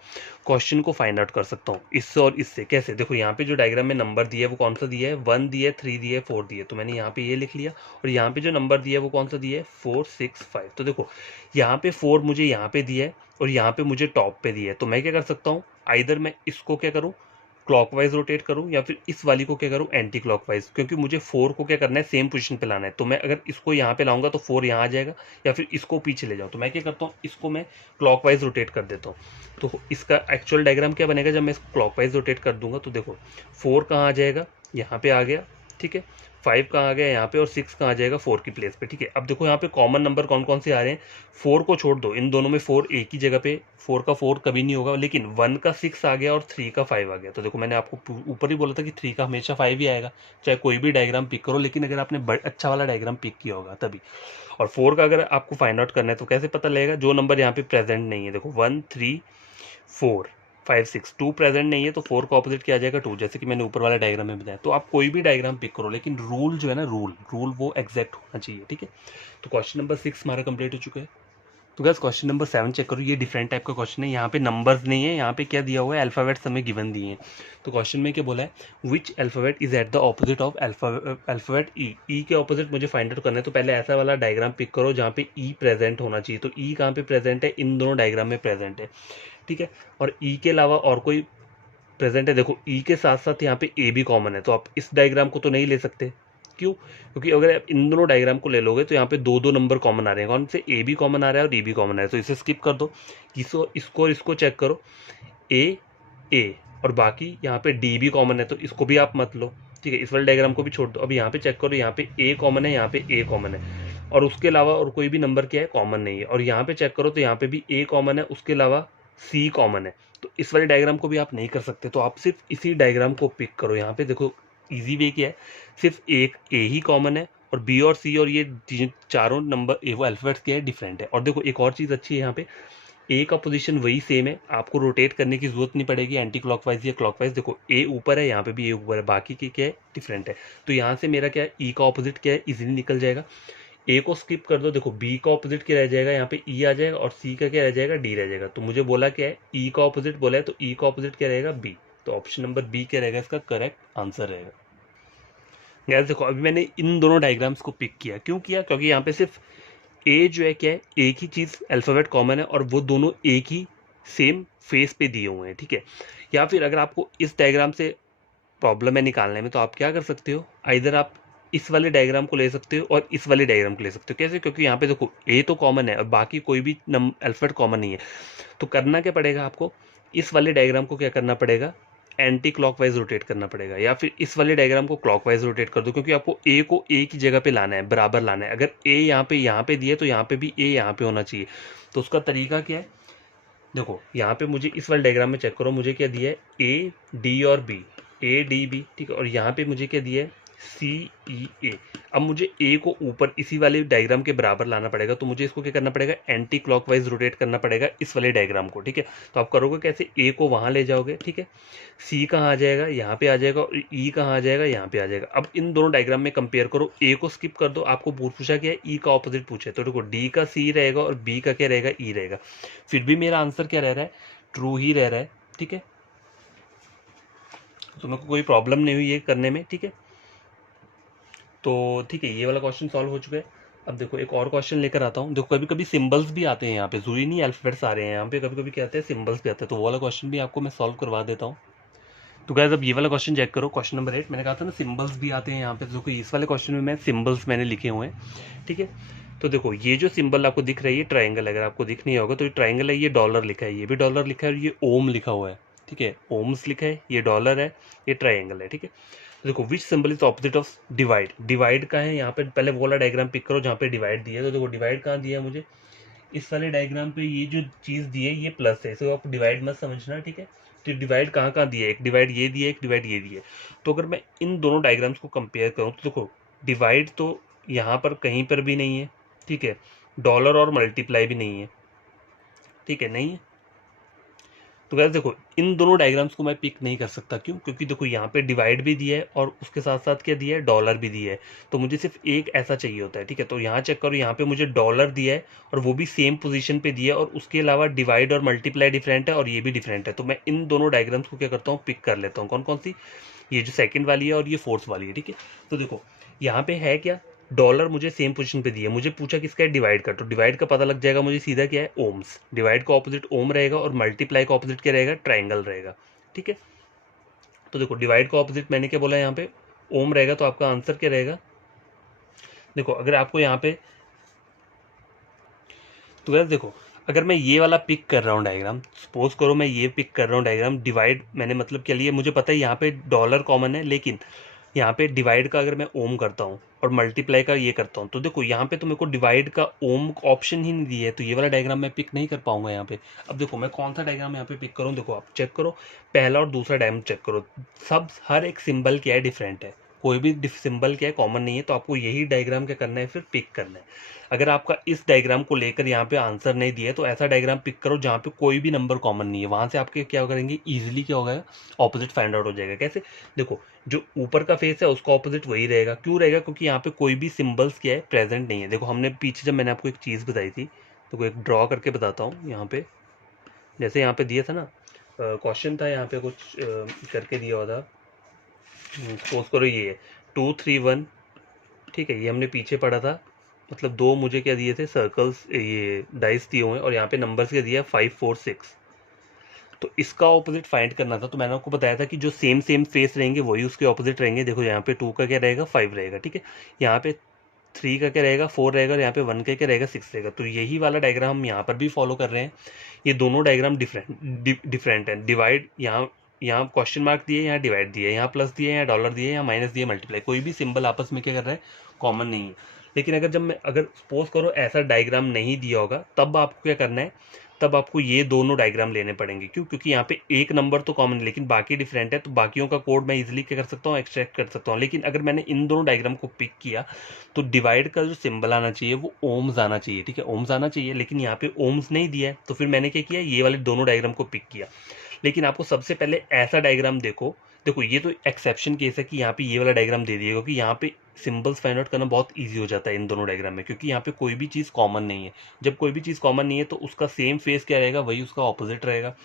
क्वेश्चन को फाइंड आउट कर सकता हूँ, इससे और इससे। कैसे, देखो यहाँ पे जो डायग्राम में नंबर दिया है वो कौन सा दिया है, 1 दिया है, 3 दिया है, 4 दिया है, तो मैंने यहाँ पे ये लिख लिया। और यहाँ पे जो नंबर दिया है वो कौन सा दिया है, 4 6 5। तो देखो यहाँ पे 4 मुझे यहाँ पे दिया है और यहाँ पे मुझे टॉप पे दिया है, तो मैं क्या कर सकता हूँ, आइदर मैं इसको क्या करूँ, क्लॉकवाइज रोटेट करूँ, या फिर इस वाली को क्या करूँ, एंटी क्लॉकवाइज, क्योंकि मुझे 4 को क्या करना है, सेम पोजीशन पे लाना है। तो मैं अगर इसको यहाँ पे लाऊंगा तो 4 यहाँ आ जाएगा, या फिर इसको पीछे ले जाऊँ, तो मैं क्या करता हूँ, इसको मैं क्लॉकवाइज रोटेट कर देता हूँ। तो इसका एक्चुअल डायग्राम क्या बनेगा, जब मैं इसको क्लॉकवाइज रोटेट कर दूंगा तो देखो 4 कहाँ आ जाएगा, यहाँ पे आ गया, ठीक है, 5 कहाँ आ गया यहाँ पे, और 6 कहाँ आ जाएगा 4 की प्लेस पे, ठीक है। अब देखो यहाँ पे कॉमन नंबर कौन कौन से आ रहे हैं, 4 को छोड़ दो, इन दोनों में 4 एक ही जगह पे, 4 का 4 कभी नहीं होगा, लेकिन 1 का 6 आ गया और 3 का 5 आ गया। तो देखो मैंने आपको ऊपर ही बोला था कि 3 का हमेशा 5 ही आएगा, चाहे कोई भी डायग्राम पिक करो, लेकिन अगर आपने अच्छा वाला डायग्राम पिक किया होगा तभी। और 4 का अगर आपको फाइंड आउट करना है तो कैसे पता लगेगा, जो नंबर यहाँ पे प्रेजेंट नहीं है, देखो 1 3 4 5 6 2 प्रेजेंट नहीं है तो 4 का ऑपोजिट क्या आ जाएगा 2, जैसे कि मैंने ऊपर वाला डायग्राम में बताया। तो आप कोई भी डायग्राम पिक करो, लेकिन रूल जो है ना, रूल वो एग्जैक्ट होना चाहिए, ठीक है। तो क्वेश्चन नंबर 6 हमारा कंप्लीट हो चुका है। तो गाइस क्वेश्चन नंबर 7 चेक करो, ये डिफरेंट टाइप का क्वेश्चन है। यहाँ पे नंबर्स नहीं है, यहाँ पे क्या दिया हुआ है, अल्फाबेट्स हमें गिवन दिए हैं। तो क्वेश्चन में क्या बोला है, which alphabet is at the opposite of alphabet E. E के ऑपोजिट मुझे फाइंड आउट करना है। तो पहले ऐसा वाला डायग्राम पिक करो जहाँ पे ई प्रेजेंट होना चाहिए। तो ई कहाँ पे प्रेजेंट है, इन दोनों डायग्राम में प्रेजेंट है, ठीक है। और ई के अलावा और कोई प्रेजेंट है, देखो ई के साथ साथ यहाँ पे ए भी कॉमन है। तो आप इस डायग्राम को तो नहीं ले सकते, क्यों, क्योंकि अगर आप इन दोनों डायग्राम को ले लोगे तो यहाँ पे दो दो नंबर कॉमन आ रहे हैं, कौन से, ए भी कॉमन आ रहा है और ई भी कॉमन आ रहा है। तो इसे स्किप कर दो, इसको और इसको चेक करो, ए और बाकी यहाँ पे डी भी कॉमन है, तो इसको भी आप मत लो, ठीक है। इस वाले डायग्राम को भी छोड़ दो। अब यहाँ पे चेक करो, यहाँ पे ए कॉमन है, यहाँ पे ए कॉमन है, और उसके अलावा और कोई भी नंबर क्या है, कॉमन नहीं है। और यहाँ पे चेक करो तो यहाँ पे भी ए कॉमन है, उसके अलावा सी कॉमन है। तो इस वाले डायग्राम को भी आप नहीं कर सकते, तो आप सिर्फ इसी डायग्राम को पिक करो। यहाँ पे देखो इजी वे क्या है, सिर्फ एक ए ही कॉमन है और बी और सी और ये चारों नंबर वो अल्फाबेट्स क्या है, डिफरेंट है। और देखो एक और चीज़ अच्छी है, यहाँ पे ए का पोजीशन वही सेम है, आपको रोटेट करने की जरूरत नहीं पड़ेगी एंटी क्लॉकवाइज या क्लॉकवाइज। देखो ए ऊपर है, यहाँ पे भी ए ऊपर है, बाकी की क्या है, डिफरेंट है। तो यहाँ से मेरा क्या है, ई का ऑपोजिट क्या है, इजीली निकल जाएगा। ए को स्किप कर दो, देखो बी का ऑपोजिट क्या रह जाएगा, यहाँ पे ई आ जाएगा, और सी का क्या रह जाएगा, डी रह जाएगा। तो मुझे बोला क्या है, ई का ऑपोजिट बोला है, तो ई का ऑपोजिट क्या रहेगा, बी। तो ऑप्शन नंबर बी क्या रहेगा, इसका करेक्ट आंसर रहेगा। गैस देखो अभी मैंने इन दोनों डायग्राम्स को पिक किया, क्यों किया, क्योंकि यहाँ पे सिर्फ ए जो है क्या है, एक ही चीज़ अल्फ़ाबेट कॉमन है और वो दोनों एक ही सेम फेस पे दिए हुए हैं, ठीक है। या फिर अगर आपको इस डायग्राम से प्रॉब्लम है निकालने में, तो आप क्या कर सकते हो, इधर आप इस वाले डायग्राम को ले सकते हो और इस वाले डायग्राम को ले सकते हो। कैसे, क्योंकि यहाँ पे देखो ए तो कॉमन है और बाकी कोई भी अल्फ़ाबेट कॉमन नहीं है। तो करना क्या पड़ेगा आपको, इस वाले डायग्राम को क्या करना पड़ेगा, एंटी क्लॉकवाइज रोटेट करना पड़ेगा, या फिर इस वाले डायग्राम को क्लॉकवाइज रोटेट कर दो, क्योंकि आपको ए को ए की जगह पे लाना है, बराबर लाना है। अगर ए यहाँ पे दिए तो यहाँ पे भी ए यहाँ पे होना चाहिए। तो उसका तरीका क्या है, देखो यहाँ पे मुझे इस वाले डायग्राम में चेक करो, मुझे क्या दिया है, ए डी और बी, ए डी बी, ठीक है। और यहाँ पे मुझे क्या दिया है, सी ई ए। अब मुझे ए को ऊपर इसी वाले डायग्राम के बराबर लाना पड़ेगा, तो मुझे इसको क्या करना पड़ेगा, एंटी क्लॉकवाइज रोटेट करना पड़ेगा इस वाले डायग्राम को, ठीक है। तो आप करोगे कैसे, ए को वहाँ ले जाओगे, ठीक है, सी कहाँ आ जाएगा, यहाँ पे आ जाएगा, और ई कहाँ आ जाएगा, यहाँ पे आ जाएगा। अब इन दोनों डायग्राम में कंपेयर करो, ए को स्किप कर दो, आपको पूछा क्या है, ई का ऑपोजिट पूछे, तो देखो डी का सी रहेगा और बी का क्या रहेगा, ई रहेगा। फिर भी मेरा आंसर क्या रह रहा है, ट्रू ही रह रहा है, ठीक है। तो मेरे को कोई प्रॉब्लम नहीं हुई ये करने में, ठीक है। तो ठीक है, ये वाला क्वेश्चन सॉल्व हो चुका है। अब देखो एक और क्वेश्चन लेकर आता हूँ। देखो कभी कभी सिंबल्स भी आते हैं यहाँ पे, जरूरी नहीं अल्फाबेट्स आ रहे हैं यहाँ पे, कभी कभी क्या आते हैं, सिंबल्स भी आते हैं। तो वो वाला क्वेश्चन भी आपको मैं सॉल्व करवा देता हूँ। तो गाइस अब ये वाला क्वेश्चन चेक करो, क्वेश्चन नंबर 8। मैंने कहा था ना सिंबल्स भी आते हैं यहाँ पे, तो देखो इस वाले क्वेश्चन में मैं सिंबल्स मैंने लिखे हुए हैं, ठीक है। तो देखो ये जो सिंबल आपको दिख रही है, ट्राइंगल, अगर आपको दिख नहीं होगा तो ये ट्राइंगल है, ये डॉलर लिखा है, ये भी डॉलर लिखा है, और ये ओम लिखा हुआ है, ठीक है, ओम्स लिखा है, ये डॉलर है, ये ट्राइंगल है, ठीक है। तो देखो विच symbol is opposite of divide, divide का है यहाँ पे, पहले वो वाला डायग्राम पिक करो जहाँ पे डिवाइड दिया है। तो देखो डिवाइड कहाँ दिया है मुझे, इस वाले डायग्राम पे ये जो चीज़ दी है ये प्लस है, इसको आप डिवाइड मत समझना, ठीक है। तो डिवाइड कहाँ कहाँ दिया है, एक डिवाइड ये दिया है, एक डिवाइड ये दिया है। तो अगर मैं इन दोनों डायग्राम्स को कंपेयर करूँ तो देखो डिवाइड तो यहाँ पर कहीं पर भी नहीं है, ठीक है, डॉलर और मल्टीप्लाई भी नहीं है, ठीक है, नहीं है। तो गाइस देखो इन दोनों डायग्राम्स को मैं पिक नहीं कर सकता, क्यों, क्योंकि देखो यहाँ पे डिवाइड भी दिया है और उसके साथ साथ क्या दिया है, डॉलर भी दिया है। तो मुझे सिर्फ एक ऐसा चाहिए होता है, ठीक है। तो यहाँ चेक करो, यहाँ पे मुझे डॉलर दिया है और वो भी सेम पोजीशन पे दिया है, और उसके अलावा डिवाइड और मल्टीप्लाई डिफरेंट है और ये भी डिफरेंट है। तो मैं इन दोनों डायग्राम्स को क्या करता हूँ, पिक कर लेता हूँ। कौन कौन सी, ये जो सेकेंड वाली है और ये फोर्थ वाली है, ठीक है। तो देखो यहाँ पे है क्या, डॉलर मुझे सेम पोजीशन पे दिया, मुझे पूछा किसका है, डिवाइड का। तो डिवाइड का पता लग जाएगा मुझे सीधा, क्या है, ओम्स। डिवाइड का ऑपोजिट ओम रहेगा और मल्टीप्लाई का ऑपोजिट क्या रहेगा, ट्राइंगल रहेगा, ठीक है। तो देखो डिवाइड का ऑपोजिट मैंने क्या बोला यहाँ पे, ओम रहेगा, तो आपका आंसर क्या रहेगा। देखो अगर आपको यहाँ पे, तो यार देखो अगर मैं ये वाला पिक कर रहा हूँ डायग्राम, सपोज करो मैं ये पिक कर रहा हूँ डायग्राम, डिवाइड मैंने मतलब क्या लिया, मुझे पता है यहाँ पे डॉलर कॉमन है, लेकिन यहाँ पे डिवाइड का अगर मैं ओम करता हूँ और मल्टीप्लाई का ये करता हूँ, तो देखो यहाँ पे तो मेरे को डिवाइड का ओम ऑप्शन ही नहीं दिया है, तो ये वाला डायग्राम मैं पिक नहीं कर पाऊंगा यहाँ पे। अब देखो मैं कौन सा डायग्राम यहाँ पे पिक करूँ, देखो आप चेक करो, पहला और दूसरा डायग्राम चेक करो, सब हर एक सिंबल क्या है, डिफरेंट है, कोई भी सिंबल क्या है कॉमन नहीं है, तो आपको यही डायग्राम क्या करना है फिर पिक करना है। अगर आपका इस डायग्राम को लेकर यहाँ पे आंसर नहीं दिया है तो ऐसा डायग्राम पिक करो जहाँ पे कोई भी नंबर कॉमन नहीं है, वहाँ से आपके क्या करेंगे ईजिली क्या होगा ऑपोजिट फाइंड आउट हो जाएगा। कैसे, देखो जो ऊपर का फेस है उसका ऑपोजिट वही रहेगा, क्यों रहेगा, क्योंकि यहाँ पे कोई भी सिंबल्स क्या है प्रेजेंट नहीं है। देखो हमने पीछे जब मैंने आपको एक चीज़ बताई थी, तो एक ड्रॉ करके बताता हूँ यहाँ पे, जैसे यहाँ पे दिया था ना क्वेश्चन था यहाँ पे कुछ करके दिया हुआ था, सपोज करो ये 2 3 1, ठीक है, ये हमने पीछे पढ़ा था, मतलब दो मुझे क्या दिए थे सर्कल्स, ये डाइस दिए हुए हैं और यहाँ पे नंबर्स क्या दिया 5 4 6, तो इसका ऑपोजिट फाइंड करना था। तो मैंने आपको बताया था कि जो सेम सेम फेस रहेंगे वही उसके ऑपोजिट रहेंगे। देखो यहाँ पे 2 का क्या रहेगा 5 रहेगा, ठीक है, यहाँ पे 3 का क्या रहेगा 4 रहेगा और यहाँ पे 1 का क्या रहेगा 6 रहेगा। तो यही वाला डायग्राम हम यहाँ पर भी फॉलो कर रहे हैं। ये दोनों डायग्राम डिफरेंट है। डिवाइड यहाँ क्वेश्चन मार्क दिए, यहाँ डिवाइड दिए, यहाँ प्लस दिए, यहाँ डॉलर दिए, यहाँ माइनस दिए, मल्टीप्लाई, कोई भी सिंबल आपस में क्या कर रहा है कॉमन नहीं है। लेकिन अगर सपोज करो ऐसा डायग्राम नहीं दिया होगा, तब आपको क्या करना है, तब आपको ये दोनों डायग्राम लेने पड़ेंगे। क्यों, क्योंकि यहाँ पे एक नंबर तो कॉमन है लेकिन बाकी डिफरेंट है, तो बाकियों का कोड मैं इजीली क्या कर सकता हूँ एक्सट्रैक्ट कर सकता हूँ। लेकिन अगर मैंने इन दोनों डायग्राम को पिक किया तो डिवाइड का जो सिंबल आना चाहिए वो ओम्स आना चाहिए, ठीक है, ओम्स आना चाहिए, लेकिन यहाँ पे ओम्स नहीं दिया है। तो फिर मैंने क्या किया, ये वाले दोनों डायग्राम को पिक किया। लेकिन आपको सबसे पहले ऐसा डायग्राम देखो, देखो ये तो एक्सेप्शन केस है कि यहाँ पे ये वाला डायग्राम दे दिएगा, क्योंकि यहाँ पे सिंबल्स फाइंड आउट करना बहुत इजी हो जाता है इन दोनों डायग्राम में, क्योंकि यहाँ पे कोई भी चीज़ कॉमन नहीं है। जब कोई भी चीज़ कॉमन नहीं है तो उसका सेम फेस क्या रहेगा, वही उसका ऑपोजिट रहेगा।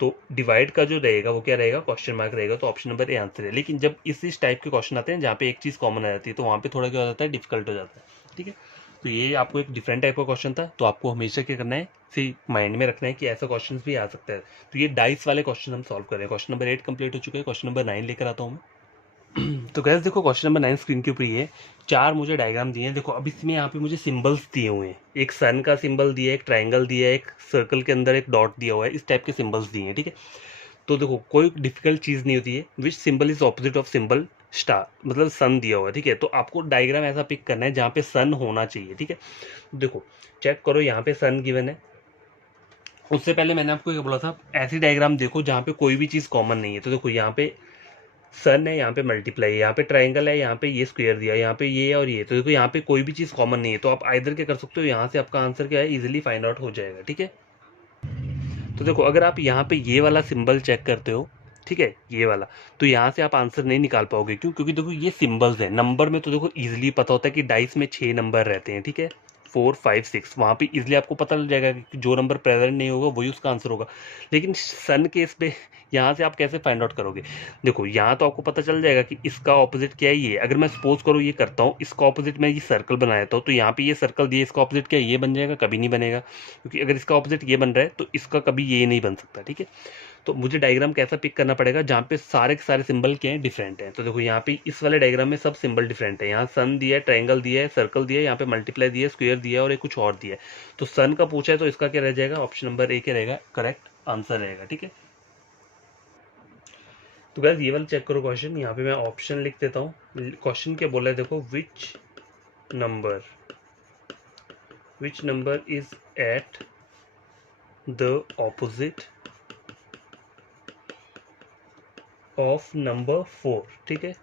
तो डिवाइड का जो रहेगा वो क्या रहेगा, क्वेश्चन मार्क रहेगा, तो ऑप्शन नंबर ए आंसर है। लेकिन जब इस टाइप के क्वेश्चन आते हैं जहाँ पे एक चीज़ कॉमन आ जाती है तो वहाँ पे थोड़ा क्या हो जाता है, डिफिकल्ट हो जाता है, ठीक है। तो ये आपको एक डिफरेंट टाइप का क्वेश्चन था, तो आपको हमेशा क्या करना है, फिर माइंड में रखना है कि ऐसा क्वेश्चन भी आ सकता है। तो ये डाइस वाले क्वेश्चन हम सॉल्व कर रहे हैं। क्वेश्चन नंबर 8 कंप्लीट हो चुका है, क्वेश्चन नंबर 9 लेकर आता हूँ मैं। तो गैस देखो क्वेश्चन नंबर 9 स्क्रीन के ऊपर ये है, चार मुझे डायग्राम दिए हैं। देखो अब इसमें यहाँ पे मुझे सिंबल्स दिए हुए हैं, एक सन का सिंबल दिया है, एक ट्राइंगल दिया है, एक सर्कल के अंदर एक डॉट दिया हुआ है, इस टाइप के सिंबल्स दिए हैं, ठीक है। तो देखो कोई डिफिकल्ट चीज़ नहीं होती है। विच symbol is opposite of symbol star, मतलब सन दिया हुआ है, ठीक है। तो आपको डायग्राम ऐसा पिक करना है जहाँ पे सन होना चाहिए, ठीक है। देखो चेक करो, यहाँ पे सन गिवन है। उससे पहले मैंने आपको ये बोला था ऐसी डायग्राम देखो जहाँ पे कोई भी चीज़ कॉमन नहीं है। तो देखो यहाँ पे सन है, यहाँ पे मल्टीप्लाई है, यहाँ पे ट्राइंगल है, यहाँ पे ये स्क्वायर दिया है, यहाँ पे ये और ये। तो देखो यहाँ पे कोई भी चीज़ कॉमन नहीं है, तो आप आइदर क्या कर सकते हो, यहाँ से आपका आंसर क्या है इजीली फाइंड आउट हो जाएगा, ठीक है। तो देखो अगर आप यहाँ पे ये वाला सिंबल चेक करते हो, ठीक है, ये वाला, तो यहाँ से आप आंसर नहीं निकाल पाओगे। क्यों, क्योंकि देखो ये सिंबल्स है। नंबर में तो देखो इजीली पता होता है कि डाइस में 6 नंबर रहते हैं, ठीक है, 4 5 6, वहाँ पे इजीली आपको पता लग जाएगा कि जो नंबर प्रेजेंट नहीं होगा वही उसका आंसर होगा। लेकिन सन केस पे यहाँ से आप कैसे फाइंड आउट करोगे। देखो यहाँ तो आपको पता चल जाएगा कि इसका ऑपोजिट क्या है ये। अगर मैं सपोज करो ये करता हूँ, इसका ऑपोजिट मैं ये सर्कल बना देता हूँ, तो यहाँ पे ये सर्कल दिए, इसका ऑपोजिट क्या है, ये बन जाएगा, कभी नहीं बनेगा, क्योंकि अगर इसका ऑपोजिट ये बन रहा है तो इसका कभी ये नहीं बन सकता, ठीक है। तो मुझे डायग्राम कैसा पिक करना पड़ेगा जहाँ पे सारे के सारे सिंबल क्या हैं डिफरेंट हैं। तो देखो यहाँ पे इस वाले डायग्राम में सब सिंबल डिफरेंट है। यहाँ सन दिया है, ट्रायंगल दिया है, सर्कल दिया है, यहाँ पे मल्टीप्लाई दिया है, स्क्वायर दिया है और एक कुछ और दिया है। तो सन का पूछा है तो इसका क्या रह जाएगा, ऑप्शन नंबर ए क्या रहेगा, करेक्ट आंसर रहेगा, ठीक है। तो गाइस ये वाला चेक करो क्वेश्चन, यहाँ पे मैं ऑप्शन लिख देता हूँ। क्वेश्चन क्या बोला है देखो, विच number is at the opposite of number 4, ठीक है,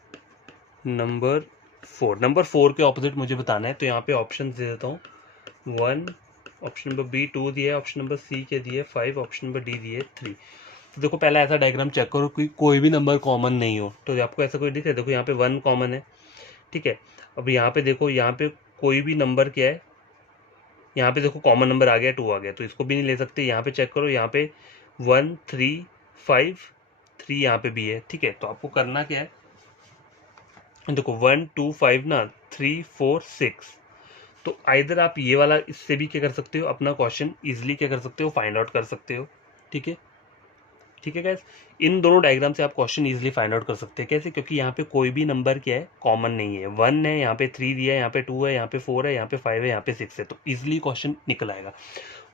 नंबर 4 के ऑपोजिट मुझे बताना है। तो यहाँ पे ऑप्शन दे देता हूँ, 1, ऑप्शन नंबर बी 2 दिया है, ऑप्शन नंबर सी के दिए 5, ऑप्शन नंबर डी दिए 3। तो देखो पहला ऐसा डायग्राम चेक करो कि कोई भी नंबर कॉमन नहीं हो। तो आपको ऐसा कोई दिख रहा है, देखो यहाँ पे 1 कॉमन है, ठीक है। अब यहाँ पे देखो, यहाँ पे कोई भी नंबर क्या है, यहाँ पे देखो कॉमन नंबर आ गया 2 आ गया, तो इसको भी नहीं ले सकते। यहाँ पे चेक करो, यहाँ पे 1 3 5 3 यहाँ पे भी है, ठीक है। तो आपको करना क्या है, देखो 1 2 5 ना 3 4 6, तो आइदर आप ये वाला इससे भी क्या कर सकते हो, अपना क्वेश्चन इजिली क्या कर सकते हो, फाइंड आउट कर सकते हो, ठीक है, ठीक है गाइस। इन दोनों डायग्राम से आप क्वेश्चन इजीली फाइंड आउट कर सकते हैं। कैसे, क्योंकि यहाँ पे कोई भी नंबर क्या है कॉमन नहीं है। 1 है, यहाँ पे 3 दिया है, यहाँ पे 2 है, यहाँ पे 4 है, यहाँ पे 5 है, यहाँ पे 6 है, तो इजिली क्वेश्चन निकल आएगा।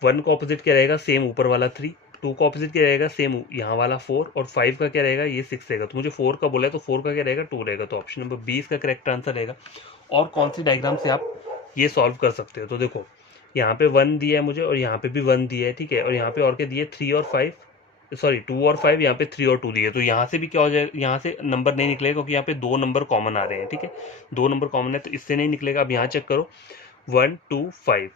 1 का ऑपोजिट क्या रहेगा, सेम ऊपर वाला 3, 2 का ऑपोजिट क्या रहेगा, सेम यहाँ वाला 4, और 5 का क्या रहेगा, ये 6 रहेगा। तो मुझे 4 का बोला है तो 4 का क्या रहेगा, 2 रहेगा। तो ऑप्शन नंबर 20 का करेक्ट आंसर रहेगा। और कौन सी डायग्राम से आप ये सॉल्व कर सकते हो, तो देखो यहाँ पे 1 दिया है मुझे और यहाँ पे भी 1 दिया है, ठीक है, और यहाँ पे और क्या दिया है, 3 और 5, सॉरी 2 और 5, यहाँ पे 3 और 2 दिए, तो यहाँ से भी क्या हो जाएगा, यहाँ से नंबर नहीं निकलेगा क्योंकि यहाँ पे 2 नंबर कॉमन आ रहे हैं, ठीक है, 2 नंबर कॉमन है तो इससे नहीं निकलेगा। अब यहाँ चेक करो 1 2 5,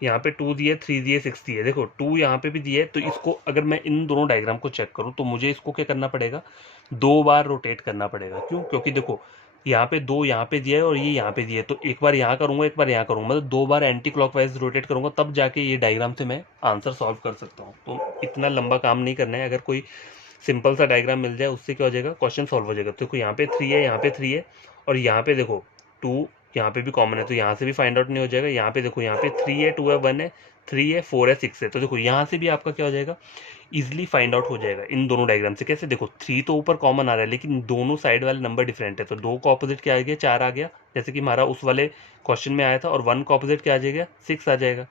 यहाँ पे 2 दिए, 3 दिए, 6 दिए, देखो 2 यहाँ पे भी दिए, तो इसको अगर मैं इन दोनों डायग्राम को चेक करूँ तो मुझे इसको क्या करना पड़ेगा, 2 बार रोटेट करना पड़ेगा। क्यों? क्योंकि देखो यहाँ पे 2 यहाँ पे दिया है और ये यहाँ पे दिया है, तो एक बार यहाँ करूँगा, एक बार यहाँ करूँगा, मतलब 2 बार एंटी क्लॉकवाइज रोटेट करूँगा, तब जाके ये डायग्राम से मैं आंसर सॉल्व कर सकता हूँ। तो इतना लंबा काम नहीं करना है, अगर कोई सिंपल सा डायग्राम मिल जाए उससे क्या हो जाएगा, क्वेश्चन सॉल्व हो जाएगा। तो देखो यहाँ पे 3 है, यहाँ पे 3 है, और यहाँ पे देखो 2 यहाँ पे भी कॉमन है, तो यहाँ से भी फाइंड आउट नहीं हो जाएगा। यहाँ पे देखो यहाँ पे 3 है, 2 है, 1 है, 3 है, 4 है, 6 है, तो देखो यहाँ से भी आपका क्या हो जाएगा, इजिली फाइंड आउट हो जाएगा इन दोनों डायग्राम से। कैसे? देखो 3 तो ऊपर कॉमन आ रहा है, लेकिन दोनों साइड वाले नंबर डिफरेंट है, तो 2 का ऑपोजिट क्या आ गया, 4 आ गया, जैसे कि हमारा उस वाले क्वेश्चन में आया था, और 1 का ऑपोजिट क्या आ जाएगा, 6 आ जाएगा,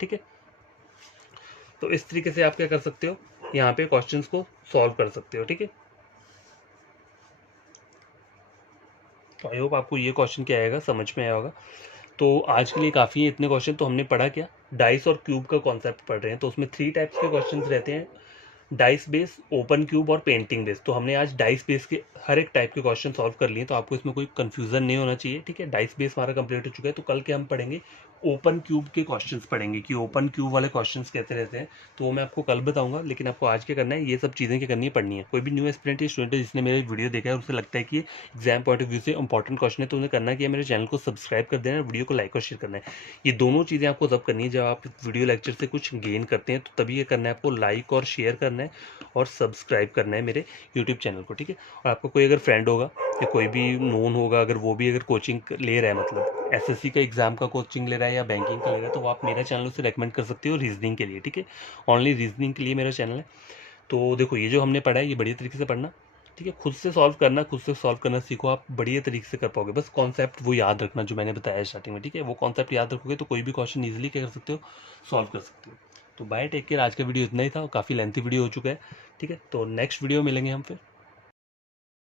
ठीक है। तो इस तरीके से आप क्या कर सकते हो, यहाँ पे क्वेश्चंस को सॉल्व कर सकते हो, ठीक है। तो आई होप आपको ये क्वेश्चन क्या आएगा समझ में आया होगा। तो आज के लिए काफ़ी है इतने क्वेश्चन। तो हमने पढ़ा क्या, डाइस और क्यूब का कॉन्सेप्ट पढ़ रहे हैं, तो उसमें 3 टाइप्स के क्वेश्चंस रहते हैं, डाइस बेस, ओपन क्यूब और पेंटिंग बेस। तो हमने आज डाइस बेस के हर एक टाइप के क्वेश्चन सॉल्व कर लिए, तो आपको इसमें कोई कंफ्यूजन नहीं होना चाहिए, ठीक है। डाइस बेस हमारा कंप्लीट हो चुका है, तो कल के हम पढ़ेंगे ओपन क्यूब के क्वेश्चंस पढ़ेंगे कि ओपन क्यूब वाले क्वेश्चंस कैसे रहते हैं, तो वो मैं आपको कल बताऊंगा। लेकिन आपको आज क्या करना है, ये सब चीज़ें क्या करनी पड़नी है। कोई भी न्यू एस्पिरेंट या स्टूडेंट है जिसने मेरा वीडियो देखा है, उसे लगता है कि एग्जाम पॉइंट ऑफ व्यू से इंपॉर्टेंट क्वेश्चन है, तो उन्हें करना कि मेरे चैनल को सब्सक्राइब कर देना, वीडियो को लाइक और शेयर करना है। ये दोनों चीज़ें आपको तब करनी है जब आप वीडियो लेक्चर से कुछ गेन करते हैं, तो तभी ये करना है आपको, लाइक और शेयर करना है और सब्सक्राइब करना है मेरे यूट्यूब चैनल को, ठीक है। और आपको कोई अगर फ्रेंड होगा या कोई भी नोन होगा, अगर वो भी अगर कोचिंग ले रहा है, मतलब एसएससी का एग्जाम का कोचिंग ले रहा है या बैंकिंग का ले रहा है, तो वो आप मेरा चैनल उसे रेकमेंड कर सकते हो रीजनिंग के लिए, ठीक है। ओनली रीजनिंग के लिए मेरा चैनल है। तो देखो ये जो हमने पढ़ा है ये बढ़िया तरीके से पढ़ना, ठीक है। खुद से सॉल्व करना, खुद से सॉल्व करना सीखो, आप बढ़िया तरीके से कर पाओगे। बस कॉन्सेप्ट वो याद रखना जो मैंने बताया स्टार्टिंग में, ठीक है। वो कॉन्सेप्ट याद रखोगे तो कोई भी क्वेश्चन ईजिली क्या कर सकते हो, सॉल्व कर सकते हो। तो बाय, टेक केयर। आज का वीडियो इतना ही था, काफ़ी लेंथी वीडियो हो चुका है, ठीक है। तो नेक्स्ट वीडियो मिलेंगे हम फिर।